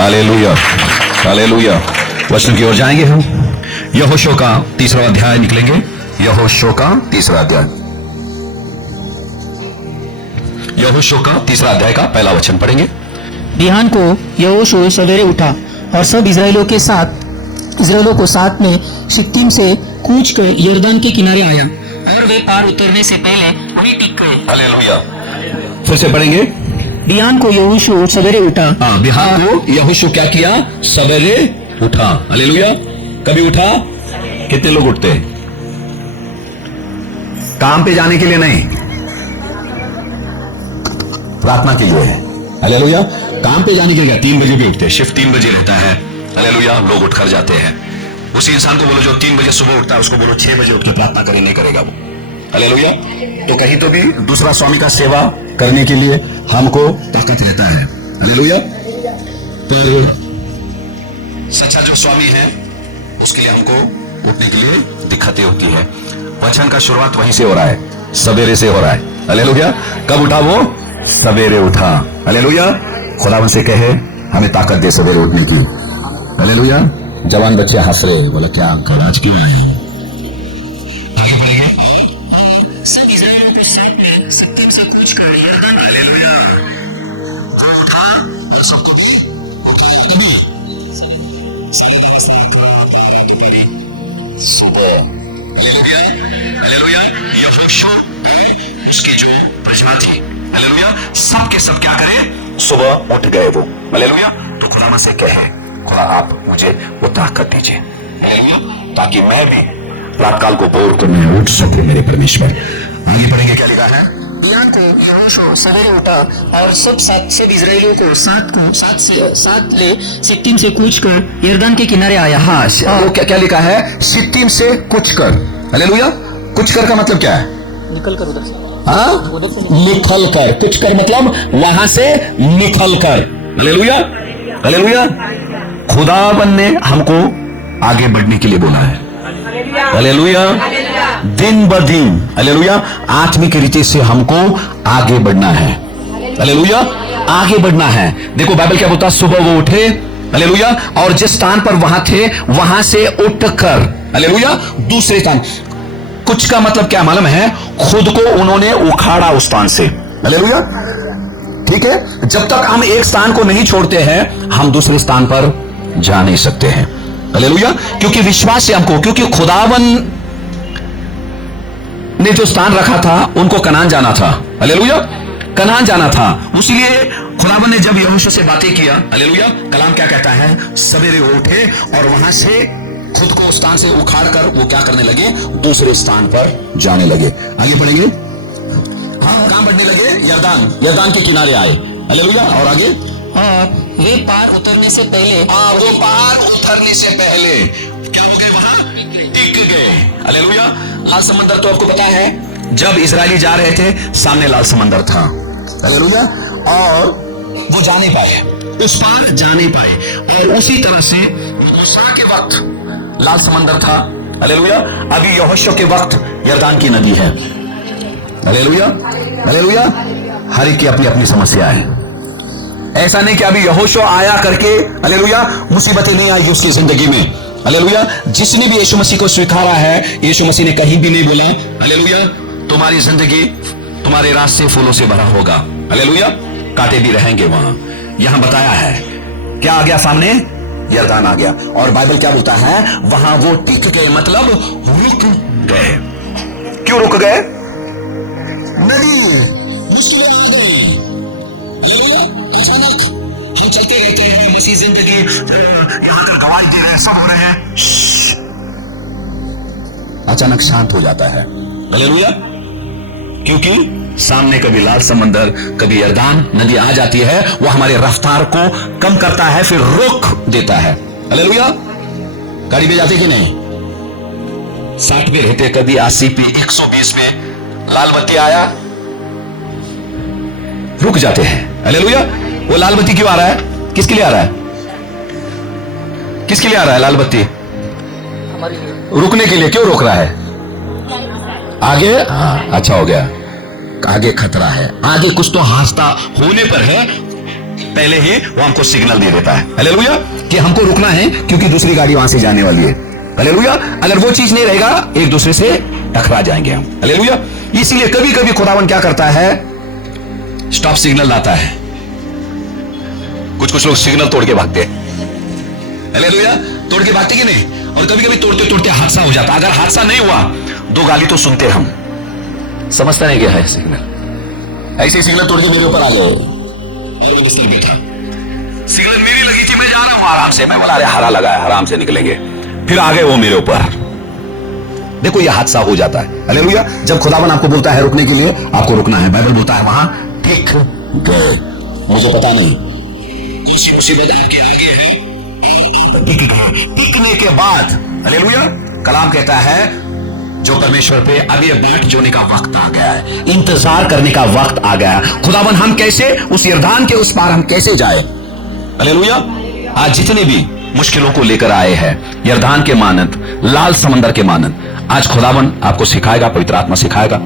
Hallelujah, hallelujah. वचन की ओर जाएंगे हम। यहोशू का 3रा अध्याय निकलेंगे। यहोशू का 3रा अध्याय, यहोशू का 3रा अध्याय का पहला वचन पढ़ेंगे। बिहान को यहोशू सवेरे उठा और सब इस्राएलियों को साथ में शित्तीम से कूच कर यरदन के किनारे आया और वे पार उतरने से पहले वहीं टिक गए। हालेलुया। फिर से पढ़ेंगे। बिहान को यहोशू सवेरे उठा। बिहान को यहोशू क्या किया? सवेरे उठा। हालेलुया। कभी उठा? कितने लोग उठते हैं? काम पे जाने के लिए नहीं, प्रार्थना के लिए है। हालेलुया। काम पे जाने के लिए 3 बजे भी उठते हैं, शिफ्ट 3 बजे रहता है। हालेलुया। लोग उठकर जाते हैं। उसी इंसान को बोलो जो 3 बजे सुबह उठता है, उसको बोलो 6 बजे उठ के प्रार्थना करे, नहीं करेगा वो। हालेलुया। तो कहीं तो भी दूसरा स्वामी का सेवा करने के लिए हमको ताकत रहता है। हालेलुया। पर सच्चा जो स्वामी है उसके लिए हमको उठने के लिए दिक्कतें होती है। वचन का शुरुआत वहीं से हो रहा है, सवेरे से हो रहा है। हालेलुया। कब उठा वो? सवेरे उठा। हालेलुया। खुदावन से कहे हमें ताकत दे सवेरे उठने की। हालेलुया। जवान बच्चे हंस रहे, बोला क्या अंकल आज क्यों आए? सब इस्राएलियों को साथ में शित्तीम से कूच कर यरदन उसकी जो प्रजा थी, हालेलुया, सब के सब क्या करे? सुबह उठ गए वो। हालेलुया। तो खुदा से कहे खुदा आप मुझे वो ताकत दीजिए, हालेलुया, ताकि मैं भी रात काल को बोल कर मैं उठ सकूं मेरे परमेश्वर। आगे पढ़ेंगे क्या लिखा है। बिहान को यहोशू सवेरे उठा और सब इस्राएलियों को साथ ले शित्तीम से कूच कर यरदन के किनारे आया। हाँ, वो क्या लिखा है? शित्तीम से कुछ कर। हालेलुया। कुछ कर का मतलब क्या है? निकल कर उधर से। हाँ, निकल कर। कुछ कर मतलब वहां से निकल कर। Hallelujah, hallelujah. खुदावन ने हमको आगे बढ़ने के लिए बोला है। हालेलुया। दिन ब दिन, हालेलुया, आत्मिक रीति से हमको आगे बढ़ना है। हालेलुया। आगे बढ़ना है। देखो बाइबल क्या बोलता है? सुबह वो उठे, हालेलुया, और जिस स्थान पर वहां थे वहां से उठकर, हालेलुया, दूसरे स्थान। कुछ का मतलब क्या मालूम है? खुद को उन्होंने उखाड़ा उस स्थान से। हालेलुया। ठीक है। जब तक हम एक स्थान को नहीं छोड़ते हैं हम दूसरे स्थान पर जा नहीं सकते हैं। हालेलुया। क्योंकि विश्वास से हमको, क्योंकि खुदावन ने जो स्थान रखा था उनको कनान जाना था। हालेलुया। कनान जाना था। इसलिए खुदावन ने जब यहोशू से बातें किया, हालेलुया, कलाम क्या कहता है? सवेरे उठे और वहां से खुद को स्थान से उखाड़ कर वो क्या करने लगे? दूसरे स्थान पर जाने लगे। आगे बढ़ेंगे। हाँ, कहां बढ़ने लगे? यरदान के किनारे आए। हालेलुया। और आगे वे पार उतरने से पहले वो पार उतरने से पहले क्या हो गए? वहां टिक गए। हालेलुया। लाल समंदर तो आपको पता है, जब इजरायली जा रहे थे सामने लाल समंदर था। हालेलुया। और वो जा नहीं पाए, उस पार जा नहीं पाए। और उसी तरह से मूसा के वक्त लाल समंदर था। हालेलुया। अभी यहोशू के वक्त यरदान की नदी है। Hallelujah, hallelujah. हर एक की अपनी अपनी समस्या है। ऐसा नहीं कि अभी यहोशू आया करके, हालेलुया, मुसीबतें नहीं आई उसकी जिंदगी में। हालेलुया। जिसने भी यीशु मसीह को स्वीकारा है, यीशु मसीह ने कहीं भी नहीं बोला, हालेलुया, तुम्हारी जिंदगी तुम्हारे रास्ते फूलों से भरा होगा। हालेलुया। कांटे भी रहेंगे वहां। यहां बताया है क्या आ गया सामने? यरदान आ गया। और बाइबल क्या बोलता है? वहां वो टिक गए, मतलब रुक गए। क्यों रुक गए? नहीं, मुश्किलें आ गई। अचानक हम चलते रहते हैं, इसी जिंदगी यहां तक गवाही दे रहे हैं, सब हो रहे हैं, अचानक शांत हो जाता है। हालेलुया। क्योंकि सामने कभी लाल समंदर, कभी यरदान नदी आ जाती है, वो हमारे रफ्तार को कम करता है, फिर रोक देता है। हालेलुया। गाड़ी पे जाते कि नहीं? 60 पे रहते, कभी 80 पे, 120 पे, लाल बत्ती आया रुक जाते हैं। हालेलुया। वो लाल बत्ती क्यों आ रहा है? किसके लिए आ रहा है? किसके लिए आ रहा है लाल बत्ती? रुकने के लिए। क्यों रोक रहा है? आगे, हाँ, अच्छा हो गया, आगे खतरा है, आगे कुछ तो हादसा होने पर है, पहले ही वो हमको सिग्नल दे देता है, हालेलुया, कि हमको रुकना है क्योंकि दूसरी गाड़ी वहां से जाने वाली है, हालेलुया। अगर वो चीज नहीं रहेगा एक दूसरे से टकरा जाएंगे हम, हालेलुया। इसीलिए कभी कभी खुदावन क्या करता है, स्टॉप सिग्नल लाता है। कुछ लोग सिग्नल तोड़ के भागते हैं, हालेलुया, तोड़ के भागते कि नहीं, और कभी कभी तोड़ते तोड़ते हादसा हो जाता। अगर हादसा नहीं हुआ 2 गाली तो सुनते हम, समझता नहीं क्या है सिग्नल। ऐसे सिग्नल तोड़ के मेरे ऊपर आ गए, सिग्नल मेरी लगी थी, मैं जा रहा हूं आराम से, मैं बोला अरे हरा लगा है, आराम से निकलेंगे, फिर आ गए वो मेरे ऊपर। देखो ये हादसा हो जाता है, हालेलुया। जब खुदावन आपको बोलता है रुकने के लिए, आपको रुकना है। बाइबल बोलता है वहां टिक गए। मुझे पता नहीं मुसीबत आपके आगे है, टिकने के बाद, हालेलुया, कलाम कहता है जो परमेश्वर पे अब ये बैठ जोने का वक्त आ गया है, इंतजार करने का वक्त आ गया है। खुदावन हम कैसे उस यरदान के उस पार हम कैसे जाए, हालेलुया। आज जितने भी मुश्किलों को लेकर आए हैं, यरदान के मानद, लाल समंदर के मानद, आज खुदावन आपको सिखाएगा, पवित्र आत्मा सिखाएगा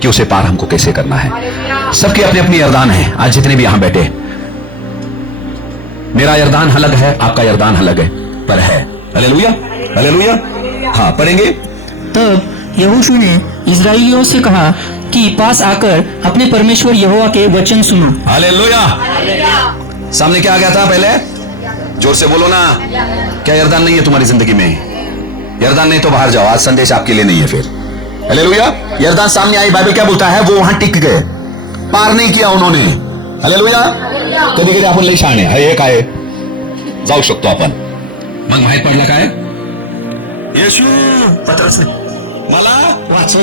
कि उसे पार हमको कैसे करना है। सबके अपने अपनी यरदान है। आज जितने भी यहां बैठे, मेरा यरदान अलग है, आपका यरदान अलग है, पर है, हालेलुया, हालेलुया। हाँ, पढ़ेंगे। तब यहोशू ने इस्राएलियों से कहा कि पास आकर अपने परमेश्वर यहोवा के वचन सुनो। हालेलुया। सामने क्या आ गया था पहले, जोर से बोलो ना, क्या यरदान नहीं है तुम्हारी जिंदगी में? यरदान नहीं तो बाहर जाओ, आज संदेश आपके लिए नहीं है फिर, हालेलुया। यरदान सामने आई, बाइबल क्या बोलता है, वो वहां टिक गए, पार नहीं किया उन्होंने, हालेलुया। कधी कधी आपण लई शहाणे आहे, हे काय जाऊ शकतो आपण, मग माहित पडलं काय, येशू पत्रच नाही मला वाचव,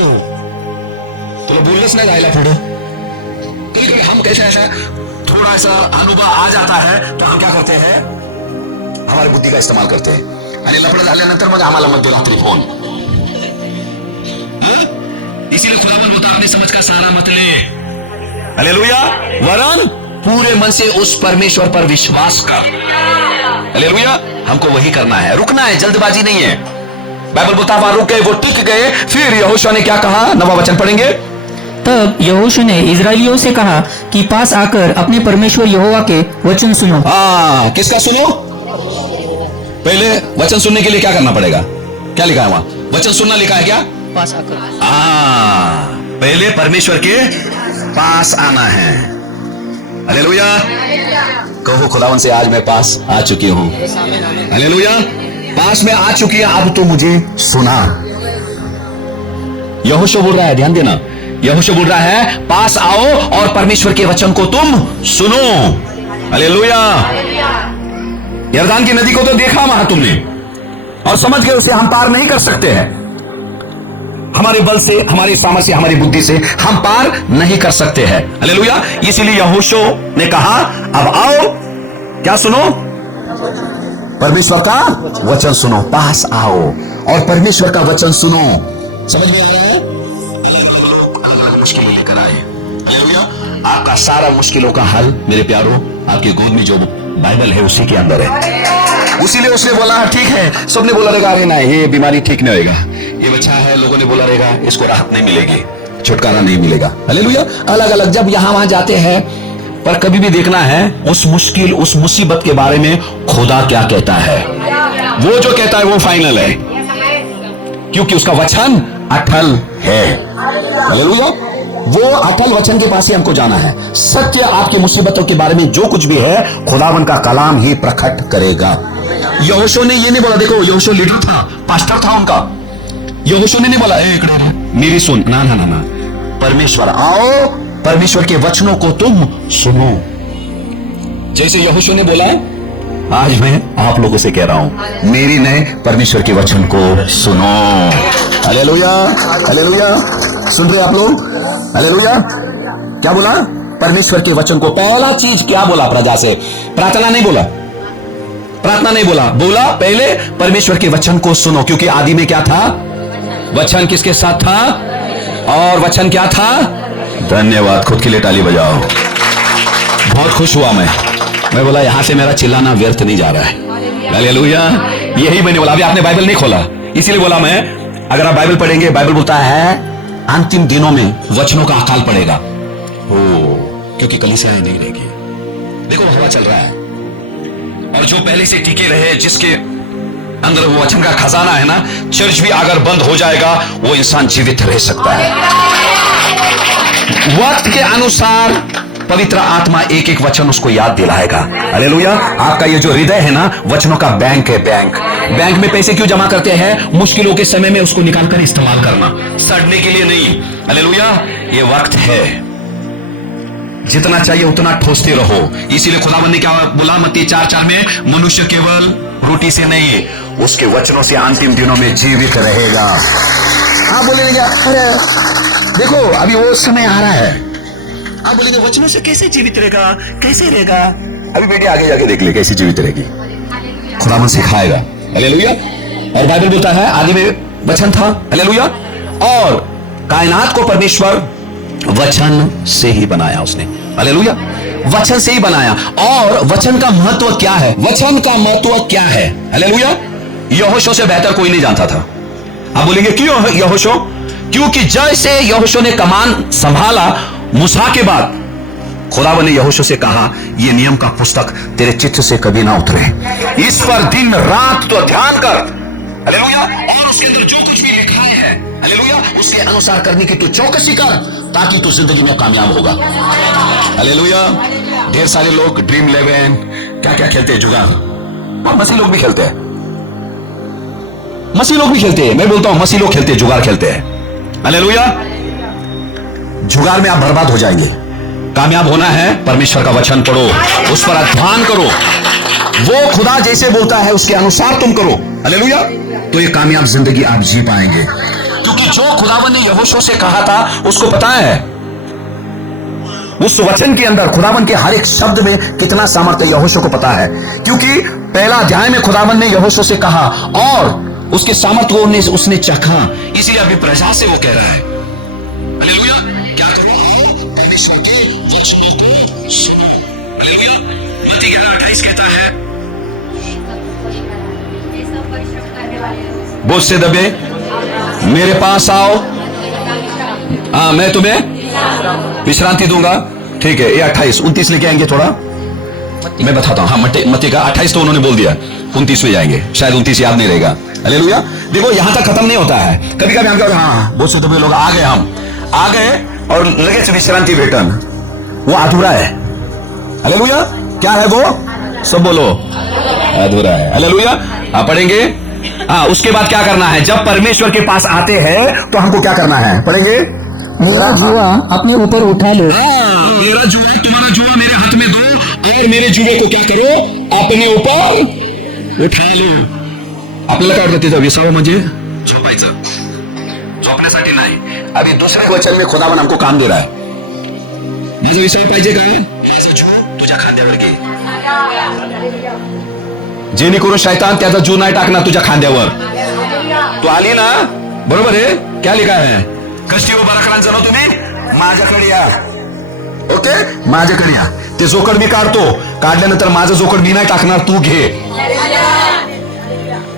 तुला बोललंच नाही जायला पुढे। कधी कधी हम कैसे ऐसा थोड़ा सा अनुभव आ जाता है तो हम क्या करते हैं, हमारी बुद्धि का इस्तेमाल करते हैं, आणि लफडं झाल्यानंतर मग आम्हाला मध्यरात्री फोन। इसीलिए खुदावन बोलता अपनी समझ का सहारा मत ले, हालेलुया, वरन पूरे मन से उस परमेश्वर पर विश्वास कर, हालेलुया। हमको वही करना है, रुकना है, जल्दबाजी नहीं है। बाइबल बोलता वहां रुक गए, वो टिक गए। फिर यहोशू ने क्या कहा, 9वां वचन पढ़ेंगे। तब यहोशू ने इस्राएलियों से कहा कि पास आकर अपने परमेश्वर यहोवा के वचन सुनो। किसका सुनो? पहले वचन सुनने के लिए क्या करना पड़ेगा, क्या लिखा है वहां, वचन सुनना लिखा है क्या, पास आकर, पहले परमेश्वर के पास आना है, हालेलुया। कहो खुदावन से आज मैं पास आ चुकी हूं, हालेलुया, पास में आ चुकी है, अब तो मुझे सुना। यहोशू बोल रहा है, ध्यान देना, यहोशू बोल रहा है पास आओ और परमेश्वर के वचन को तुम सुनो, हालेलुया। यरदान की नदी को तो देखा वहां तुमने और समझ गए उसे हम पार नहीं कर सकते हैं, हमारे बल से, हमारी सामर्थ्य से, हमारी बुद्धि से हम पार नहीं कर सकते हैं, हालेलुया। इसीलिए यहोशू ने कहा अब आओ, क्या सुनो, परमेश्वर का वचन सुनो, पास आओ और परमेश्वर का वचन सुनो। समझ में आ रहा है, मुश्किलें लेकर आए, हालेलुया। आपका सारा मुश्किलों का हल मेरे प्यारो आपकी गोद में जो बाइबल है उसी के अंदर है। उसीलिए उसने बोला ठीक है, सबने बोला रहेगा अरे नहीं ये बीमारी ठीक नहीं होएगा, ये बच्चा है, लोगों ने बोला रहेगा इसको राहत नहीं मिलेगी, छुटकारा नहीं मिलेगा, हालेलुया। अलग अलग जब यहां वहां जाते हैं, पर कभी भी देखना है उस मुश्किल, उस मुसीबत के बारे में खुदा क्या कहता है, वो जो कहता है वो फाइनल है, क्योंकि उसका वचन अटल है, हालेलुया। वो अटल वचन के पास ही हमको जाना है। सत्य आपकी मुसीबतों के बारे में जो कुछ भी है खुदावन का कलाम ही प्रकट करेगा। यहोशू ने ये नहीं बोला, देखो यहोशू लीडर था, पास्टर था उनका, यहोशू ने नहीं बोला ए इकडे मेरी सुन, ना ना ना ना, परमेश्वर आओ, परमेश्वर के वचनों को तुम सुनो। जैसे यहोशू ने बोला, आज मैं आप लोगों से कह रहा हूं, मेरी नए परमेश्वर के वचन को सुनो, हालेलुया, हालेलुया। सुन रहे आप लोग, हालेलुया। क्या बोला, परमेश्वर के वचन को। पहला चीज क्या बोला प्रजा से, प्रार्थना नहीं बोला, प्रार्थना नहीं बोला, बोला पहले परमेश्वर के वचन को सुनो, क्योंकि आदि में क्या था, वचन किसके साथ था, और वचन क्या था, धन्यवाद, खुद के लिए ताली बजाओ। बहुत खुश हुआ मैं बोला यहां से मेरा चिल्लाना व्यर्थ नहीं जा रहा है, हालेलुया। यही मैंने बोला, अभी आपने बाइबल नहीं खोला, इसीलिए बोला मैं, अगर आप बाइबल पढ़ेंगे, बाइबल बोलता है अंतिम दिनों में वचनों का अकाल पड़ेगा, क्योंकि कलीसियाएं नहीं रहेगी, देखो हवा चल रहा है, और जो पहले से टिके रहे, जिसके अंदर वो वचन का खजाना है ना, चर्च भी अगर बंद हो जाएगा वो इंसान जीवित रह सकता है। वक्त के अनुसार पवित्र आत्मा एक एक वचन उसको याद दिलाएगा। हालेलुया। आपका ये जो हृदय है ना, वचनों का बैंक है। बैंक में पैसे क्यों जमा करते हैं? मुश्किलों के समय में उसको निकालकर इस्तेमाल करना, सड़ने के लिए नहीं। हालेलुया। ये वक्त है, जितना चाहिए उतना ठोसते रहो। इसीलिए खुदावंद ने क्या बोला मत्ती 4:4 में, मनुष्य केवल रोटी से नहीं, उसके वचनों से अंतिम दिनों में जीवित रहेगा। आप बोलेंगे अरे देखो अभी वो समय आ रहा है, आप बोलेंगे वचनों से कैसे जीवित रहेगा, कैसे रहेगा? अभी बेटे आगे जाके देख ले कैसे जीवित रहेगी, खुदावंद सिखाएगा। हालेलुया। और बाइबल बोलता है आदि में वचन था। हालेलुया। और कायनात को परमेश्वर वचन से ही बनाया उसने। हालेलुया। वचन से ही बनाया। और वचन का महत्व क्या है? वचन का महत्व क्या है? हालेलुया। यहोशू से बेहतर कोई नहीं जानता था। आप बोलेंगे क्यों यहोशू? क्योंकि जैसे यहोशू ने कमान संभाला मूसा के बाद, खुदावंद ने यहोशू से कहा यह नियम का पुस्तक तेरे चित्त से कभी ना उतरे, इस पर दिन रात तो ध्यान कर। हालेलुया। और उसके अंदर जो कुछ भी लिखा है, हालेलुया, उसके अनुसार करने की तू चौकसी कर, ताकि तू जिंदगी में कामयाब होगा। हालेलुया। ढेर सारे लोग ड्रीम 11 क्या क्या खेलते हैं, जुगार। और मसीह लोग भी खेलते हैं, मसीह लोग भी खेलते हैं। मैं बोलता हूं मसीह लोग खेलते हैं, जुगार खेलते हैं। हालेलुया। जुगार में आप बर्बाद हो जाएंगे। कामयाब होना है, परमेश्वर का वचन पढ़ो, उस पर अध्ययन करो, वो खुदा जैसे बोलता है उसके अनुसार तुम करो। हालेलुया। तो ये कामयाब जिंदगी आप जी पाएंगे। क्योंकि जो खुदावंद ने यहोशू से कहा था उसको पता है, उस वचन के अंदर खुदावंद के हर एक शब्द में कितना सामर्थ्य यहोशू को पता है। क्योंकि पहला अध्याय में खुदावंद ने यहोशू से कहा और उसके सामर्थ्य को उसने चखा, इसलिए अभी प्रजा से वो कह रहा है। हालेलुया। क्या करो? आओ परमेश्वर के वचनों को सुनो। हालेलुया। मत्ती 11:28 कहता है, बोझ से दबे मेरे पास आओ, मैं तुम्हें विश्रांति दूंगा। ठीक है, ये 28 29 लेके आएंगे, थोड़ा मैं बताता हूं। हाँ, मत्ती का 28 तो उन्होंने बोल दिया, 29 में जाएंगे, शायद 29 याद नहीं रहेगा। हालेलुया। देखो यहां तक खत्म नहीं होता है। कभी कभी हम क्या, हाँ बोझ से दबे लोग आ गए, हम आ गए और लगे से विश्रांति वेतन, वो अधूरा है। हालेलुया। क्या है वो? सब बोलो, अधूरा है। हालेलुया। आप पढ़ेंगे। हाँ, उसके बाद क्या करना है? जब परमेश्वर के पास आते हैं तो हमको क्या करना है? पढ़ेंगे। मेरा जुआ अपने ऊपर उठा लो। मेरा जुआ, तुम्हारा जुआ मेरे हाथ में दो, और मेरे जुए को क्या करो? अपने ऊपर उठा लो। आपल्याला काय वाटतं तिथं विसावं म्हणजे झोपायचं? झोपण्यासाठी नाही, अभी दुसरे वचन में खुदावन हमको काम दे रहा है। माझं विसावं पाहिजे काय? माझं जीव तुझ्या खांद्यावर घे, जेणेकरून शैतान त्याचा जीव नाही टाकणार तुझ्या खांद्यावर। तू आली ना, बरोबर आहे? क्या लिखा है? कष्टी व बराकरांचं ना तुम्ही माझ्याकडे या। ओके, माझ्याकडे या। ते जोखड मी काढतो, काढल्यानंतर माझं जोखड मी नाही टाकणार, तू घे।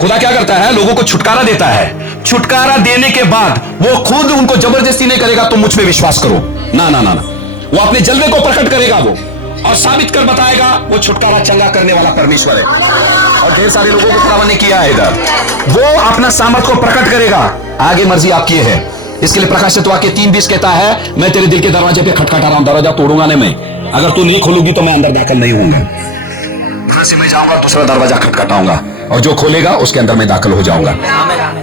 खुदा क्या करता है? लोगों को छुटकारा देता है। छुटकारा देने के बाद वो खुद उनको जबरदस्ती नहीं करेगा तुम मुझ पे विश्वास करो, ना ना ना ना, वो अपने जलवे को प्रकट करेगा वो, और साबित कर बताएगा वो छुटकारा चंगा करने वाला परमेश्वर है। और ढेर सारे लोगों को खुदावन ने किया है इधर, वो अपना सामर्थ को प्रकट करेगा। आगे मर्जी आपकी है। इसके लिए प्रकाशित वाक्य 3:20 कहता है, मैं तेरे दिल के दरवाजे पे खटखटा रहा हूं, दरवाजा तोड़ूंगा नहीं मैं, अगर तू नहीं खोलूगी तो मैं अंदर दाखिल नहीं होऊंगा। फिर से मैं जाऊंगा, दूसरा दरवाजा खटखटाऊंगा, और जो खोलेगा उसके अंदर मैं दाखिल हो जाऊंगा।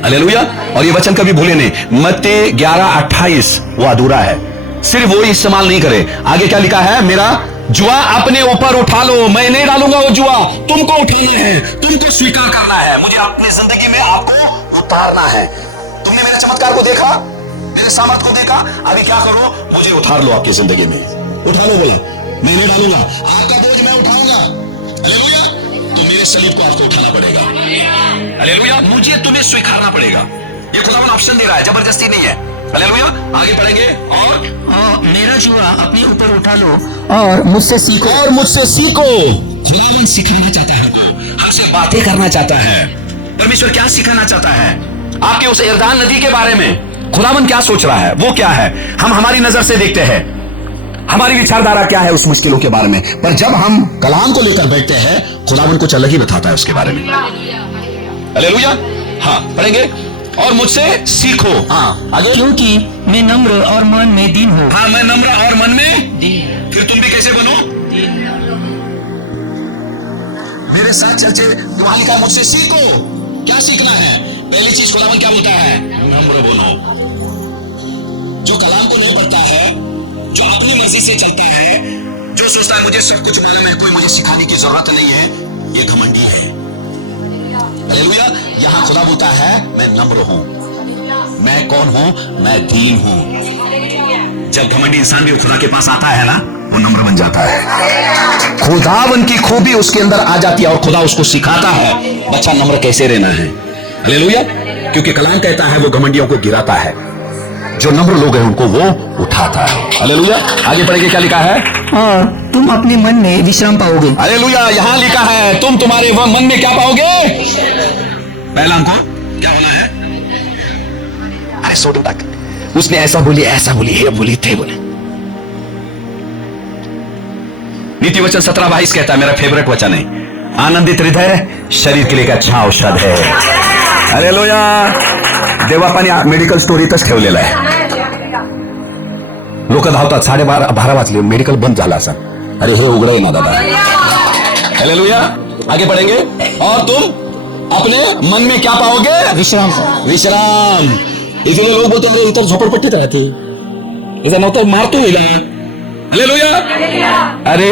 हालेलुया। और ये वचन कभी भूले नहीं। मत्ती 11:28 वो अधूरा है, सिर्फ वो इस्तेमाल नहीं करे। आगे क्या लिखा है? मेरा जुआ अपने ऊपर उठा लो, मैं नहीं डालूंगा वो जुआ, तुमको उठाना है, तुमको स्वीकार करना है, मुझे अपनी जिंदगी में आपको उतारना है। तुमने मेरे चमत्कार को देखा, मेरे सामर्थ को देखा, अभी क्या करो? मुझे उतार लो आपकी जिंदगी में, उठा लो। बोला मैं नहीं डालूंगा, आपका बोझ मैं उठाऊंगा। हालेलुया। तो मेरे सलीब को आपको उठाना पड़ेगा। हालेलुया। मुझे तुम्हें स्वीकारना पड़ेगा। ये खुदावन ऑप्शन दे रहा है, जबरदस्ती नहीं है। हालेलुया। आगे पढ़ेंगे। और मेरा जुआ अपने ऊपर उठा लो और मुझसे सीखो। और मुझसे सीखो। खुदावन सिखाना चाहता है, हमसे बातें करना चाहता है। परमेश्वर क्या सिखाना चाहता है? आपके उस यरदान नदी के बारे में खुदावन क्या सोच रहा है? वो क्या है? हम हमारी नजर से देखते हैं, हमारी विचारधारा क्या है उस मुश्किलों के बारे में। पर जब हम कलाम को लेकर बैठते हैं, खुदावन कुछ अलग ही बताता है उसके बारे में। हालेलुया। हाँ, पढ़ेंगे। और मुझसे सीखो। हाँ, आगे। क्योंकि मैं नम्र और मन में दीन हूँ। हाँ, मैं नम्र और मन में दीन। फिर तुम भी कैसे बनो? मेरे साथ चर्चे वहां लिखा है मुझसे सीखो। क्या सीखना है? पहली चीज खुदावन क्या बोलता है? नम्र बनो। जो कलाम को नहीं पढ़ता है, जो अपनी मर्जी से चलता है, जो सोचता है मुझे सब कुछ मालूम है, कोई मुझे सिखाने की जरूरत नहीं है, ये घमंडी है। हालेलुया। यहां खुदा बोलता है मैं नम्र हूं। मैं कौन हूं? मैं दीन हूं। जब घमंडी इंसान भी खुदा के पास आता है ना, वो नम्र बन जाता है। खुदावन की खूबी उसके अंदर आ जाती है और खुदा उसको सिखाता है बच्चा नम्र कैसे रहना है। हालेलुया। क्योंकि कलाम कहता है वो घमंडियों को गिराता है, जो नम्र लोग हैं उनको वो उठाता है। हालेलुया। आगे पढ़ेंगे, क्या लिखा है? और तुम अपने मन में विश्राम पाओगे। हालेलुया। यहां लिखा है तुम तुम्हारे वह मन में क्या पाओगे? पहला हमको क्या होना है? अरे सोडो तक उसने ऐसा बोली, हे बोली, थे बोले। नीति वचन 17:22 कहता है, मेरा फेवरेट वचन है, आनंदित हृदय शरीर के लिए एक अच्छा औषध है। हालेलुया। देवापानी मेडिकल स्टोर इथंच ठेवलेला आहे। लोक धावतात, 12:30 वाजले, मेडिकल बंद झाला असा। अरे हे उघडा ना दादा। हालेलुया। आगे पढ़ेंगे। और तुम अपने मन में क्या पाओगे? विश्राम। विश्राम। इसलिए लोग बोलते हैं इतर झोपड़पट्टीत राहते, ऐसा नव्हतं मारतो हिला। हालेलुया। अरे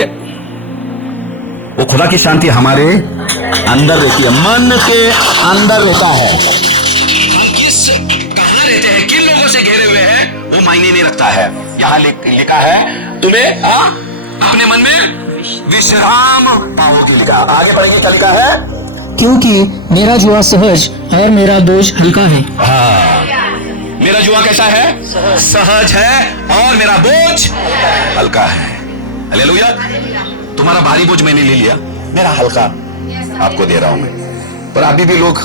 वो खुदा की शांति हमारे अंदर रहती है, मन के अंदर रहता है। हम कहां रहते हैं, किन लोगों से घेरे हुए हैं, वो मायने नहीं रखता है। यहां लिखा है तुम्हें अपने मन में विश्राम पाओगे, लिखा। आगे पढ़ेंगे, क्या लिखा है? क्योंकि मेरा जुआ सहज और मेरा बोझ हल्का है। हाँ, मेरा जुआ कैसा है? सहज है और मेरा बोझ हल्का है। हालेलुया। तुम्हारा भारी बोझ मैंने ले लिया, मेरा हल्का आपको दे रहा हूं मैं। पर अभी भी लोग,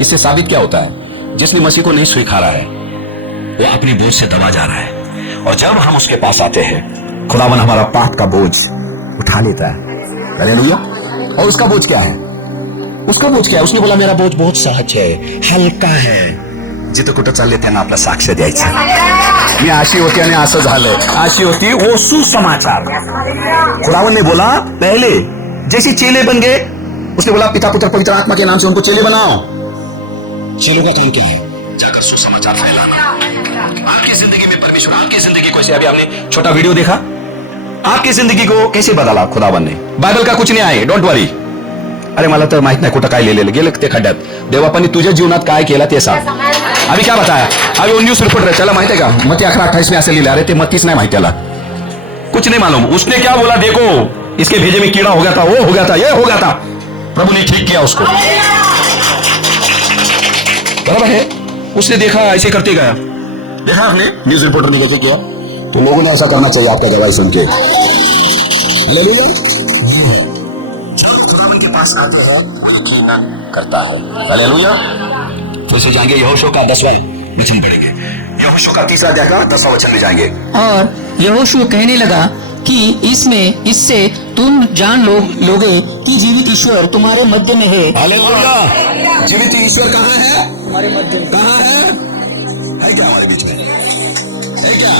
इससे साबित क्या होता है? जिसने मसीह को नहीं स्वीकारा है वो अपनी बोझ से दबा जा रहा है। और जब हम उसके पास आते हैं, खुदावन हमारा पाप का बोझ उठा लेता है। हालेलुया। और उसका बोझ क्या है? उसका बोझ क्या है? उसने बोला मेरा बोझ बहुत सहज है, हलका है। जिथं कुठं चालले त्यांना आपला साक्ष द्यायचं, मी अशी होती आणि असं झालंय, अशी होती, वो सुसमाचार। खुदावन ने बोला पहले जैसे चेले बन गए, उसने बोला पिता पुत्र पवित्र आत्मा के नाम से उनको चेले बनाओ। चेलों का काम क्या है? जाकर सुसमाचार फैलाना। आपकी जिंदगी में परमेश्वर आपकी जिंदगी को, ऐसे अभी हमने छोटा वीडियो देखा, आपकी जिंदगी को कैसे बदला खुदावन ने। बाइबल का कुछ नहीं आए, डोंट वरी। अरे मला तर माहित नाही कुठं काय लिहिलेलं, गेलं ते खड्ड्यात। देवापानी तुझ्या जीवनात काय केलं ते सांग। अभी क्या बताया? अभी वो न्यूज रिपोर्टर है, चला माहिती है का, मत्ती 11:28 में ऐसे लिहिलं। अरे ते मत्तीच नाही माहिती, त्याला कुछ नहीं मालूम। उसने क्या बोला? देखो इसके भेजे में कीड़ा हो गया था, वो हो गया था, ये हो गया था, प्रभु ने ठीक किया उसको। बराबर है। उसने देखा, ऐसे करते गया, देखा आपने न्यूज रिपोर्टर ने कैसे किया। तो लोगों ने ऐसा करना चाहिए आपका जवाब सुन के। हालेलुया। जब खुदावन के पास आते हैं वो यकीन करता है। हालेलुया। फिर से जाएंगे यहोशू का 10वां वचन पढ़ेंगे। यहोशू का 3रा अध्याय का 10वां वचन में जाएंगे। और यहोशू कहने लगा कि इससे तुम जान लोगे कि जीवित ईश्वर तुम्हारे मध्य में है। हालेलुया। जीवित ईश्वर कहाँ है? हमारे मध्य में। कहाँ है क्या हमारे बीच में? है क्या?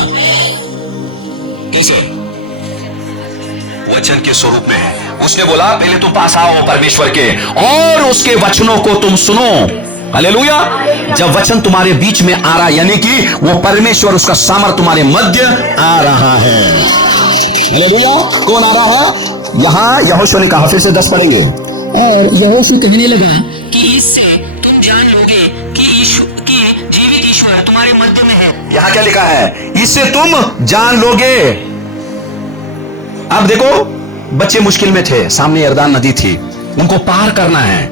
कैसे? वचन के स्वरूप में है। उसने बोला पहले तुम पास आओ परमेश्वर के और उसके वचनों को तुम सुनो। हालेलुया। जब वचन तुम्हारे बीच में आ रहा, यानी कि वो परमेश्वर, उसका सामर्थ तुम्हारे मध्य आ रहा है। हालेलुया। कौन आ रहा है? यहां यहोशू ने कहा, फिर से 10 पढ़ेंगे। और यहोशू कहने लगा कि इससे तुम जान लोगे कि जीवित ईश्वर तुम्हारे मध्य में है। यहां क्या लिखा है? इससे तुम जान लोगे। अब देखो, बच्चे मुश्किल में थे, सामने यरदान नदी थी, उनको पार करना है।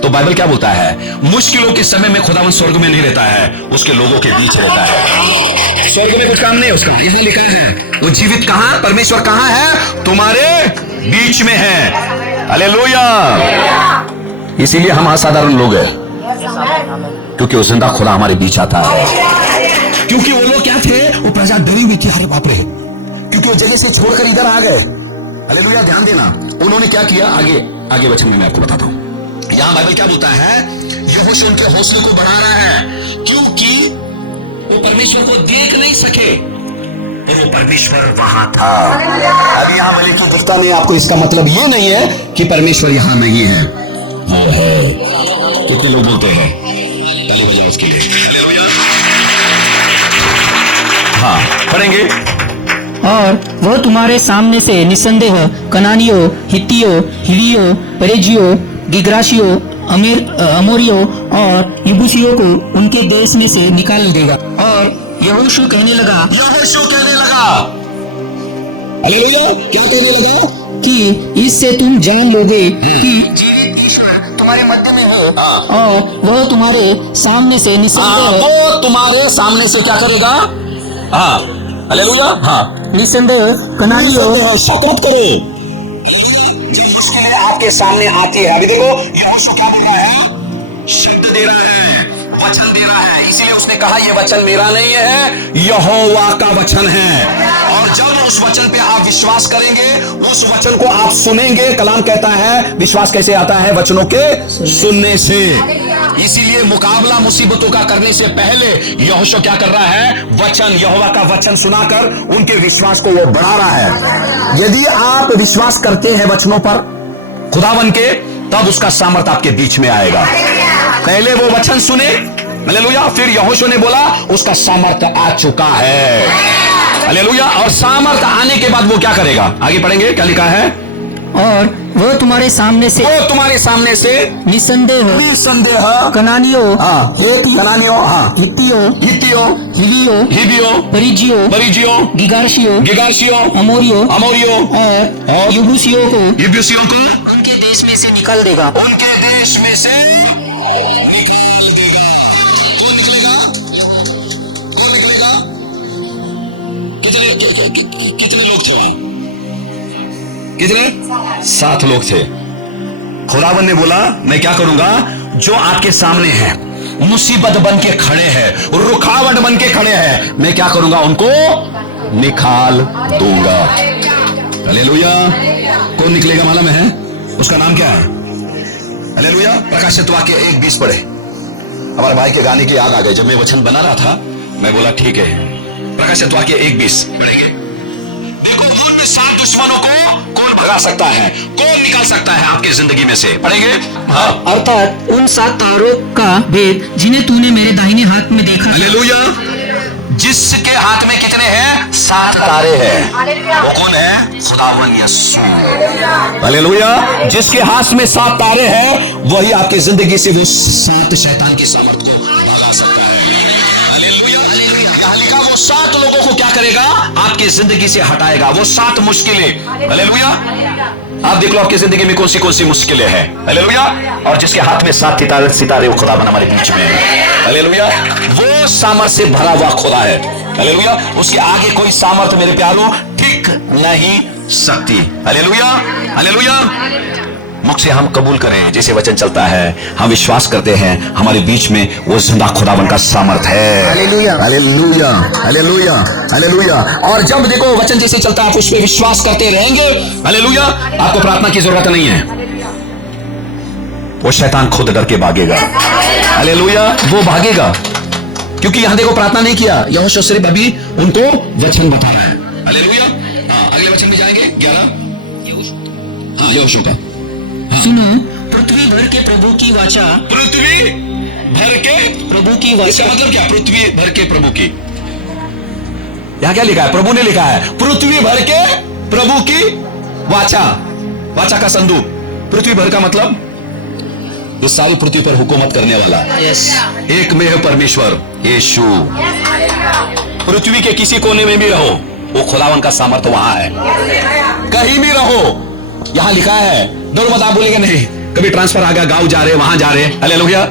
तो बाइबल क्या बोलता है? मुश्किलों के समय में खुदावन स्वर्ग में नहीं रहता है, उसके लोगों के बीच रहता है। स्वर्ग में कुछ काम नहीं है उसका। इसमें लिखा है वो जीवित कहां, परमेश्वर कहां है? तुम्हारे बीच में है। हालेलुया। इसीलिए हम असाधारण लोग हैं, क्योंकि वो जिंदा खुदा हमारे बीच आता है। क्योंकि वो लोग क्या थे? वो प्रजा डरी हुई थी, अरे बाप रे, क्योंकि क्योंकि वो जगह से छोड़कर इधर आ गए। हालेलुया, ध्यान देना, उन्होंने क्या किया, आगे आगे वचन में मैं आपको बताता हूं। यहां बाइबल क्या बोलता है, यहोशू उनके हौसले को बढ़ा रहा है, क्योंकि वो परमेश्वर को देख नहीं सके और वो परमेश्वर वहां था। अब यहां भले की दिखता नहीं, आपको इसका मतलब ये नहीं है कि परमेश्वर यहां नहीं है। कितने लोग बोलते हैं पहले वजह उसके लिए। हाँ, पढ़ेंगे। और वह तुम्हारे सामने से निसंदेह कनानियों, हित्तियों, हिवियों, पेरिजियों, गिग्राशियों, अमोरियों और यबूसियों को उनके देश में से निकाल देगा। और यहोशू कहने लगा, हालेलुया, क्या कहने लगा कि इससे तुम जान लोगे कि जीवित ईश्वर तुम्हारे मध्य में है। और वह तुम्हारे सामने से निसंदेह, वो तुम्हारे सामने से क्या करेगा। हाँ, हालेलुया, हाँ, निसंदेह कनानियों, शपथ करे। जो मुश्किलें आपके सामने आती है, अभी देखो यहोशू क्या कर रहा है, शब्द दे रहा है, वचन दे रहा है। इसीलिए उसने कहा ये वचन मेरा नहीं है, यहोवा का वचन है। और जब उस वचन पे आप विश्वास करेंगे, उस वचन को आप सुनेंगे, कलाम कहता है विश्वास कैसे आता है, वचनों के सुनने से। इसीलिए मुकाबला मुसीबतों का करने से पहले यहोशू क्या कर रहा है, वचन, यहोवा का वचन सुनाकर उनके विश्वास को वो बढ़ा रहा है। यदि आप विश्वास करते हैं वचनों पर खुदावन के, तब उसका सामर्थ आपके बीच में आएगा। पहले वो वचन सुने, हालेलुया, फिर यहोशू ने बोला उसका सामर्थ आ चुका है, हालेलुया। और सामर्थ आने के बाद वो क्या करेगा, आगे पढ़ेंगे, क्या लिखा है, और वह तुम्हारे सामने से निसंदेह कनानियों, कनानियों, हित्तियों, हिवियों, परिजियों, गिगार्शियों, अमोरियों और यबूसियों को को उनके देश में से निकाल देगा। उनके देश में से निकाल देगा। कौन निकलेगा? कितने लोग थे वहां? कितने? 7 लोग थे। खुदावन ने बोला मैं क्या करूंगा, जो आपके सामने है, मुसीबत बन के खड़े हैं, रुकावट बन के खड़े हैं, मैं क्या करूंगा, उनको निकाल दूंगा। हालेलुया। कौन निकलेगा मालूम है, उसका नाम क्या है, हालेलुया। प्रकाशित वाक्य 1:20 पढ़े। हमारे भाई के गाने की याद आ गई, जब मैं वचन बना रहा था मैं बोला ठीक है, प्रकाशित वाक्य 1:20 पढ़ेंगे। देखो उन 7 दुश्मनों को कौन भगा सकता है, कौन निकाल सकता है आपकी जिंदगी में से, पढ़ेंगे। हाँ, अर्थात उन 7 तारों का भेद जिन्हें तूने मेरे दाहिने हाथ में देखा, हालेलुया। जिसके हाथ में कितने हैं, 7 तारे हैं, वो कौन है, खुदावन यीशु, हालेलुया। जिसके हाथ में 7 तारे हैं, वही आपकी जिंदगी से वो 7 शैतान की सामर्थ को भगा सकता है, हालेलुया। यहाँ लिखा वो 7 लोगों को क्या करेगा, आपकी जिंदगी से हटाएगा, वो 7 मुश्किलें, हालेलुया। आप देख लो आपकी जिंदगी में कौन सी मुश्किलें हैं, हालेलुया। और जिसके हाथ में 7 सितारे वो खुदावन हमारे बीच में है, हालेलुया। वो सामर्थ से भरा हुआ खुदा है, हालेलुया। उसके आगे कोई सामर्थ मेरे प्यारों टिक नहीं सकती, हालेलुया, हालेलुया। मुख से हम कबूल करें, जैसे वचन चलता है हम विश्वास करते हैं हमारे बीच में वो जिंदा खुदावन का सामर्थ है, हालेलुया, हालेलुया, हालेलुया, हालेलुया। और जब देखो वचन जैसे चलता है आप उस पर विश्वास करते रहेंगे, हालेलुया। आपको प्रार्थना की जरूरत नहीं है, वो शैतान खुद डर के भागेगा, हालेलुया। वो भागेगा, क्योंकि यहां देखो प्रार्थना नहीं किया, यहोशू सिर्फ अभी उनको वचन बता रहा है, हालेलुया। अगले वचन में जाएंगे 11, यहोशू का। सुनो, पृथ्वी भर के प्रभु की वाचा, पृथ्वी भर के प्रभु की वाचा, इसका मतलब क्या, पृथ्वी भर के प्रभु की, यहां क्या लिखा है, प्रभु ने लिखा है पृथ्वी भर के प्रभु की वाचा, वाचा का संदूक। पृथ्वी भर का मतलब जो सारी पृथ्वी पर हुकूमत करने वाला, एक में है परमेश्वर यीशु। पृथ्वी के किसी कोने में भी रहो, वो खुदावन का सामर्थ्य वहां है, कहीं भी रहो, यहां लिखा है। डर मत, आप बोलेंगे नहीं, कभी ट्रांसफर आ गया, गांव जा रहे, वहां जा रहे, हालेलुया,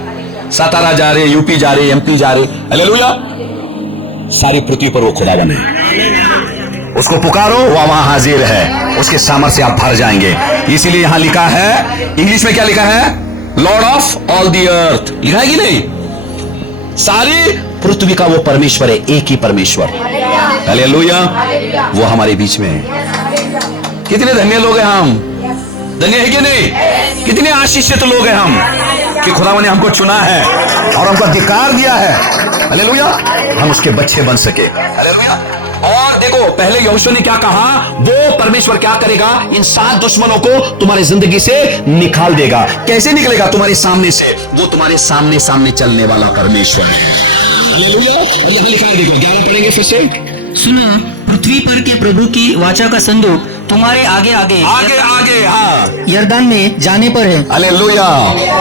सातारा जा रहे, यूपी जा रहे, एमपी जा रहे, हालेलुया। सारी पृथ्वी पर वो खुदावन है, उसको पुकारो, वह वहां हाजिर है, उसके सामर्थ्य से आप भर जाएंगे। इसीलिए यहां लिखा है, इंग्लिश में क्या लिखा है, Lord of all the earth, लिखा है कि नहीं, सारी पृथ्वी का वो परमेश्वर है, एक ही परमेश्वर। हालेलुया, वो हमारे बीच में है। कितने धन्य लोग हैं हम, धन्य है कि नहीं? कितने आशीषित लोग हैं हम कि खुदा ने हमको चुना है और हमको अधिकार दिया है, हालेलुया, हम उसके बच्चे बन सके। हालेलुया। और देखो पहले यहोशू ने क्या कहा, वो परमेश्वर क्या करेगा, इन 7 दुश्मनों को तुम्हारी जिंदगी से निकाल देगा। कैसे निकलेगा? तुम्हारे सामने से। वो तुम्हारे सामने सामने चलने वाला परमेश्वर है। हालेलुया। और यहां लिखा है, देखो 11 पढ़ेंगे फिर से। सुना, पृथ्वी पर के प्रभु की वाचा का संदूक तुम्हारे आगे आगे आगे आगे, हाँ, यरदान में जाने पर है। हालेलुया।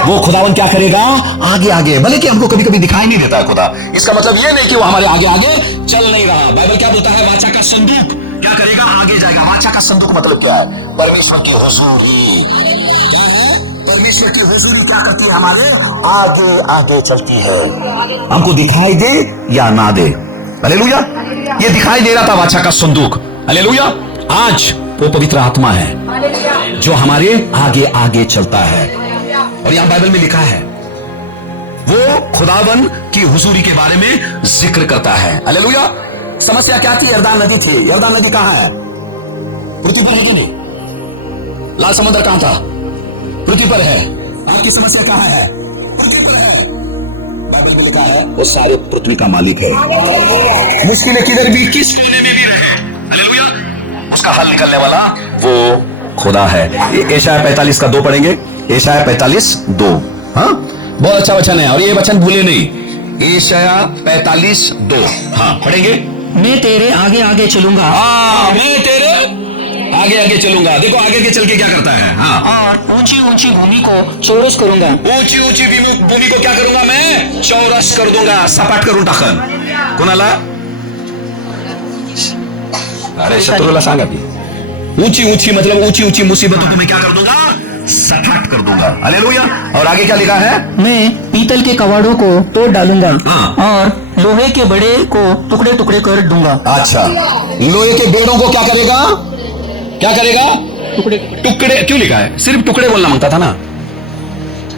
वो खुदावन क्या करेगा? आगे आगे, भले कि हमको कभी कभी दिखाई नहीं देता है खुदा, इसका मतलब ये नहीं कि वो हमारे आगे आगे चल नहीं रहा। बाइबल क्या बोलता है? वाचा का संदूक क्या करेगा? आगे जाएगा। वाचा का संदूक मतलब क्या है? परमेश्वर की हुजूरी। क्या है? परमेश्वर की हुजूरी क्या करती है? हमारे आगे आगे चलती है, हमको दिखाई दे या ना दे। हालेलुया। ये दिखाई दे रहा था वाचा का संदूक। हालेलुया। आज वो पवित्र आत्मा है जो हमारे आगे आगे चलता है। और यहां बाइबल में लिखा है, वो खुदावन की हुजूरी के बारे में जिक्र करता है। हालेलुया। समस्या क्या थी? यरदान नदी थी। यरदान नदी कहां है? पृथ्वी पर है कि नहीं? लाल समुद्र कहां था? पृथ्वी पर है। आपकी समस्या कहां है? पृथ्वी पर है। बाइबल में लिखा है, वो सारे पृथ्वी का मालिक है। मुश्किलें किधर भी, किस कोने में भी रहे, हालेलुया, उसका हल निकलने वाला वो खुदा है। यशायाह 45 का 2 पढ़ेंगे। यशायाह 45:2। हाँ, बहुत अच्छा वचन है और ये वचन भूले नहीं। यशायाह 45:2, हाँ पढ़ेंगे। मैं तेरे आगे आगे चलूंगा। हाँ, मैं तेरे आगे आगे चलूंगा। देखो आगे आगे चल के क्या करता है? हाँ, और ऊंची ऊंची भूमि को चौरस करूंगा। ऊंची ऊंची भूमि को क्या करूंगा? मैं चौरस कर दूंगा, सपाट करून टाकन। कोणाला? अरे शत्रुला सांगा ती। ऊंची ऊंची मतलब ऊंची ऊंची मुसीबतों को मैं क्या कर दूंगा? सपाट कर दूंगा। हालेलुया। और आगे क्या लिखा है? मैं पीतल के कवाड़ों को तोड़ डालूंगा हाँ। और लोहे के बड़े को टुकड़े टुकड़े कर दूंगा। अच्छा, लोहे के बेड़ों को क्या करेगा? क्या करेगा? टुकड़े टुकड़े। क्यों लिखा है? सिर्फ टुकड़े बोलना मांगता था ना,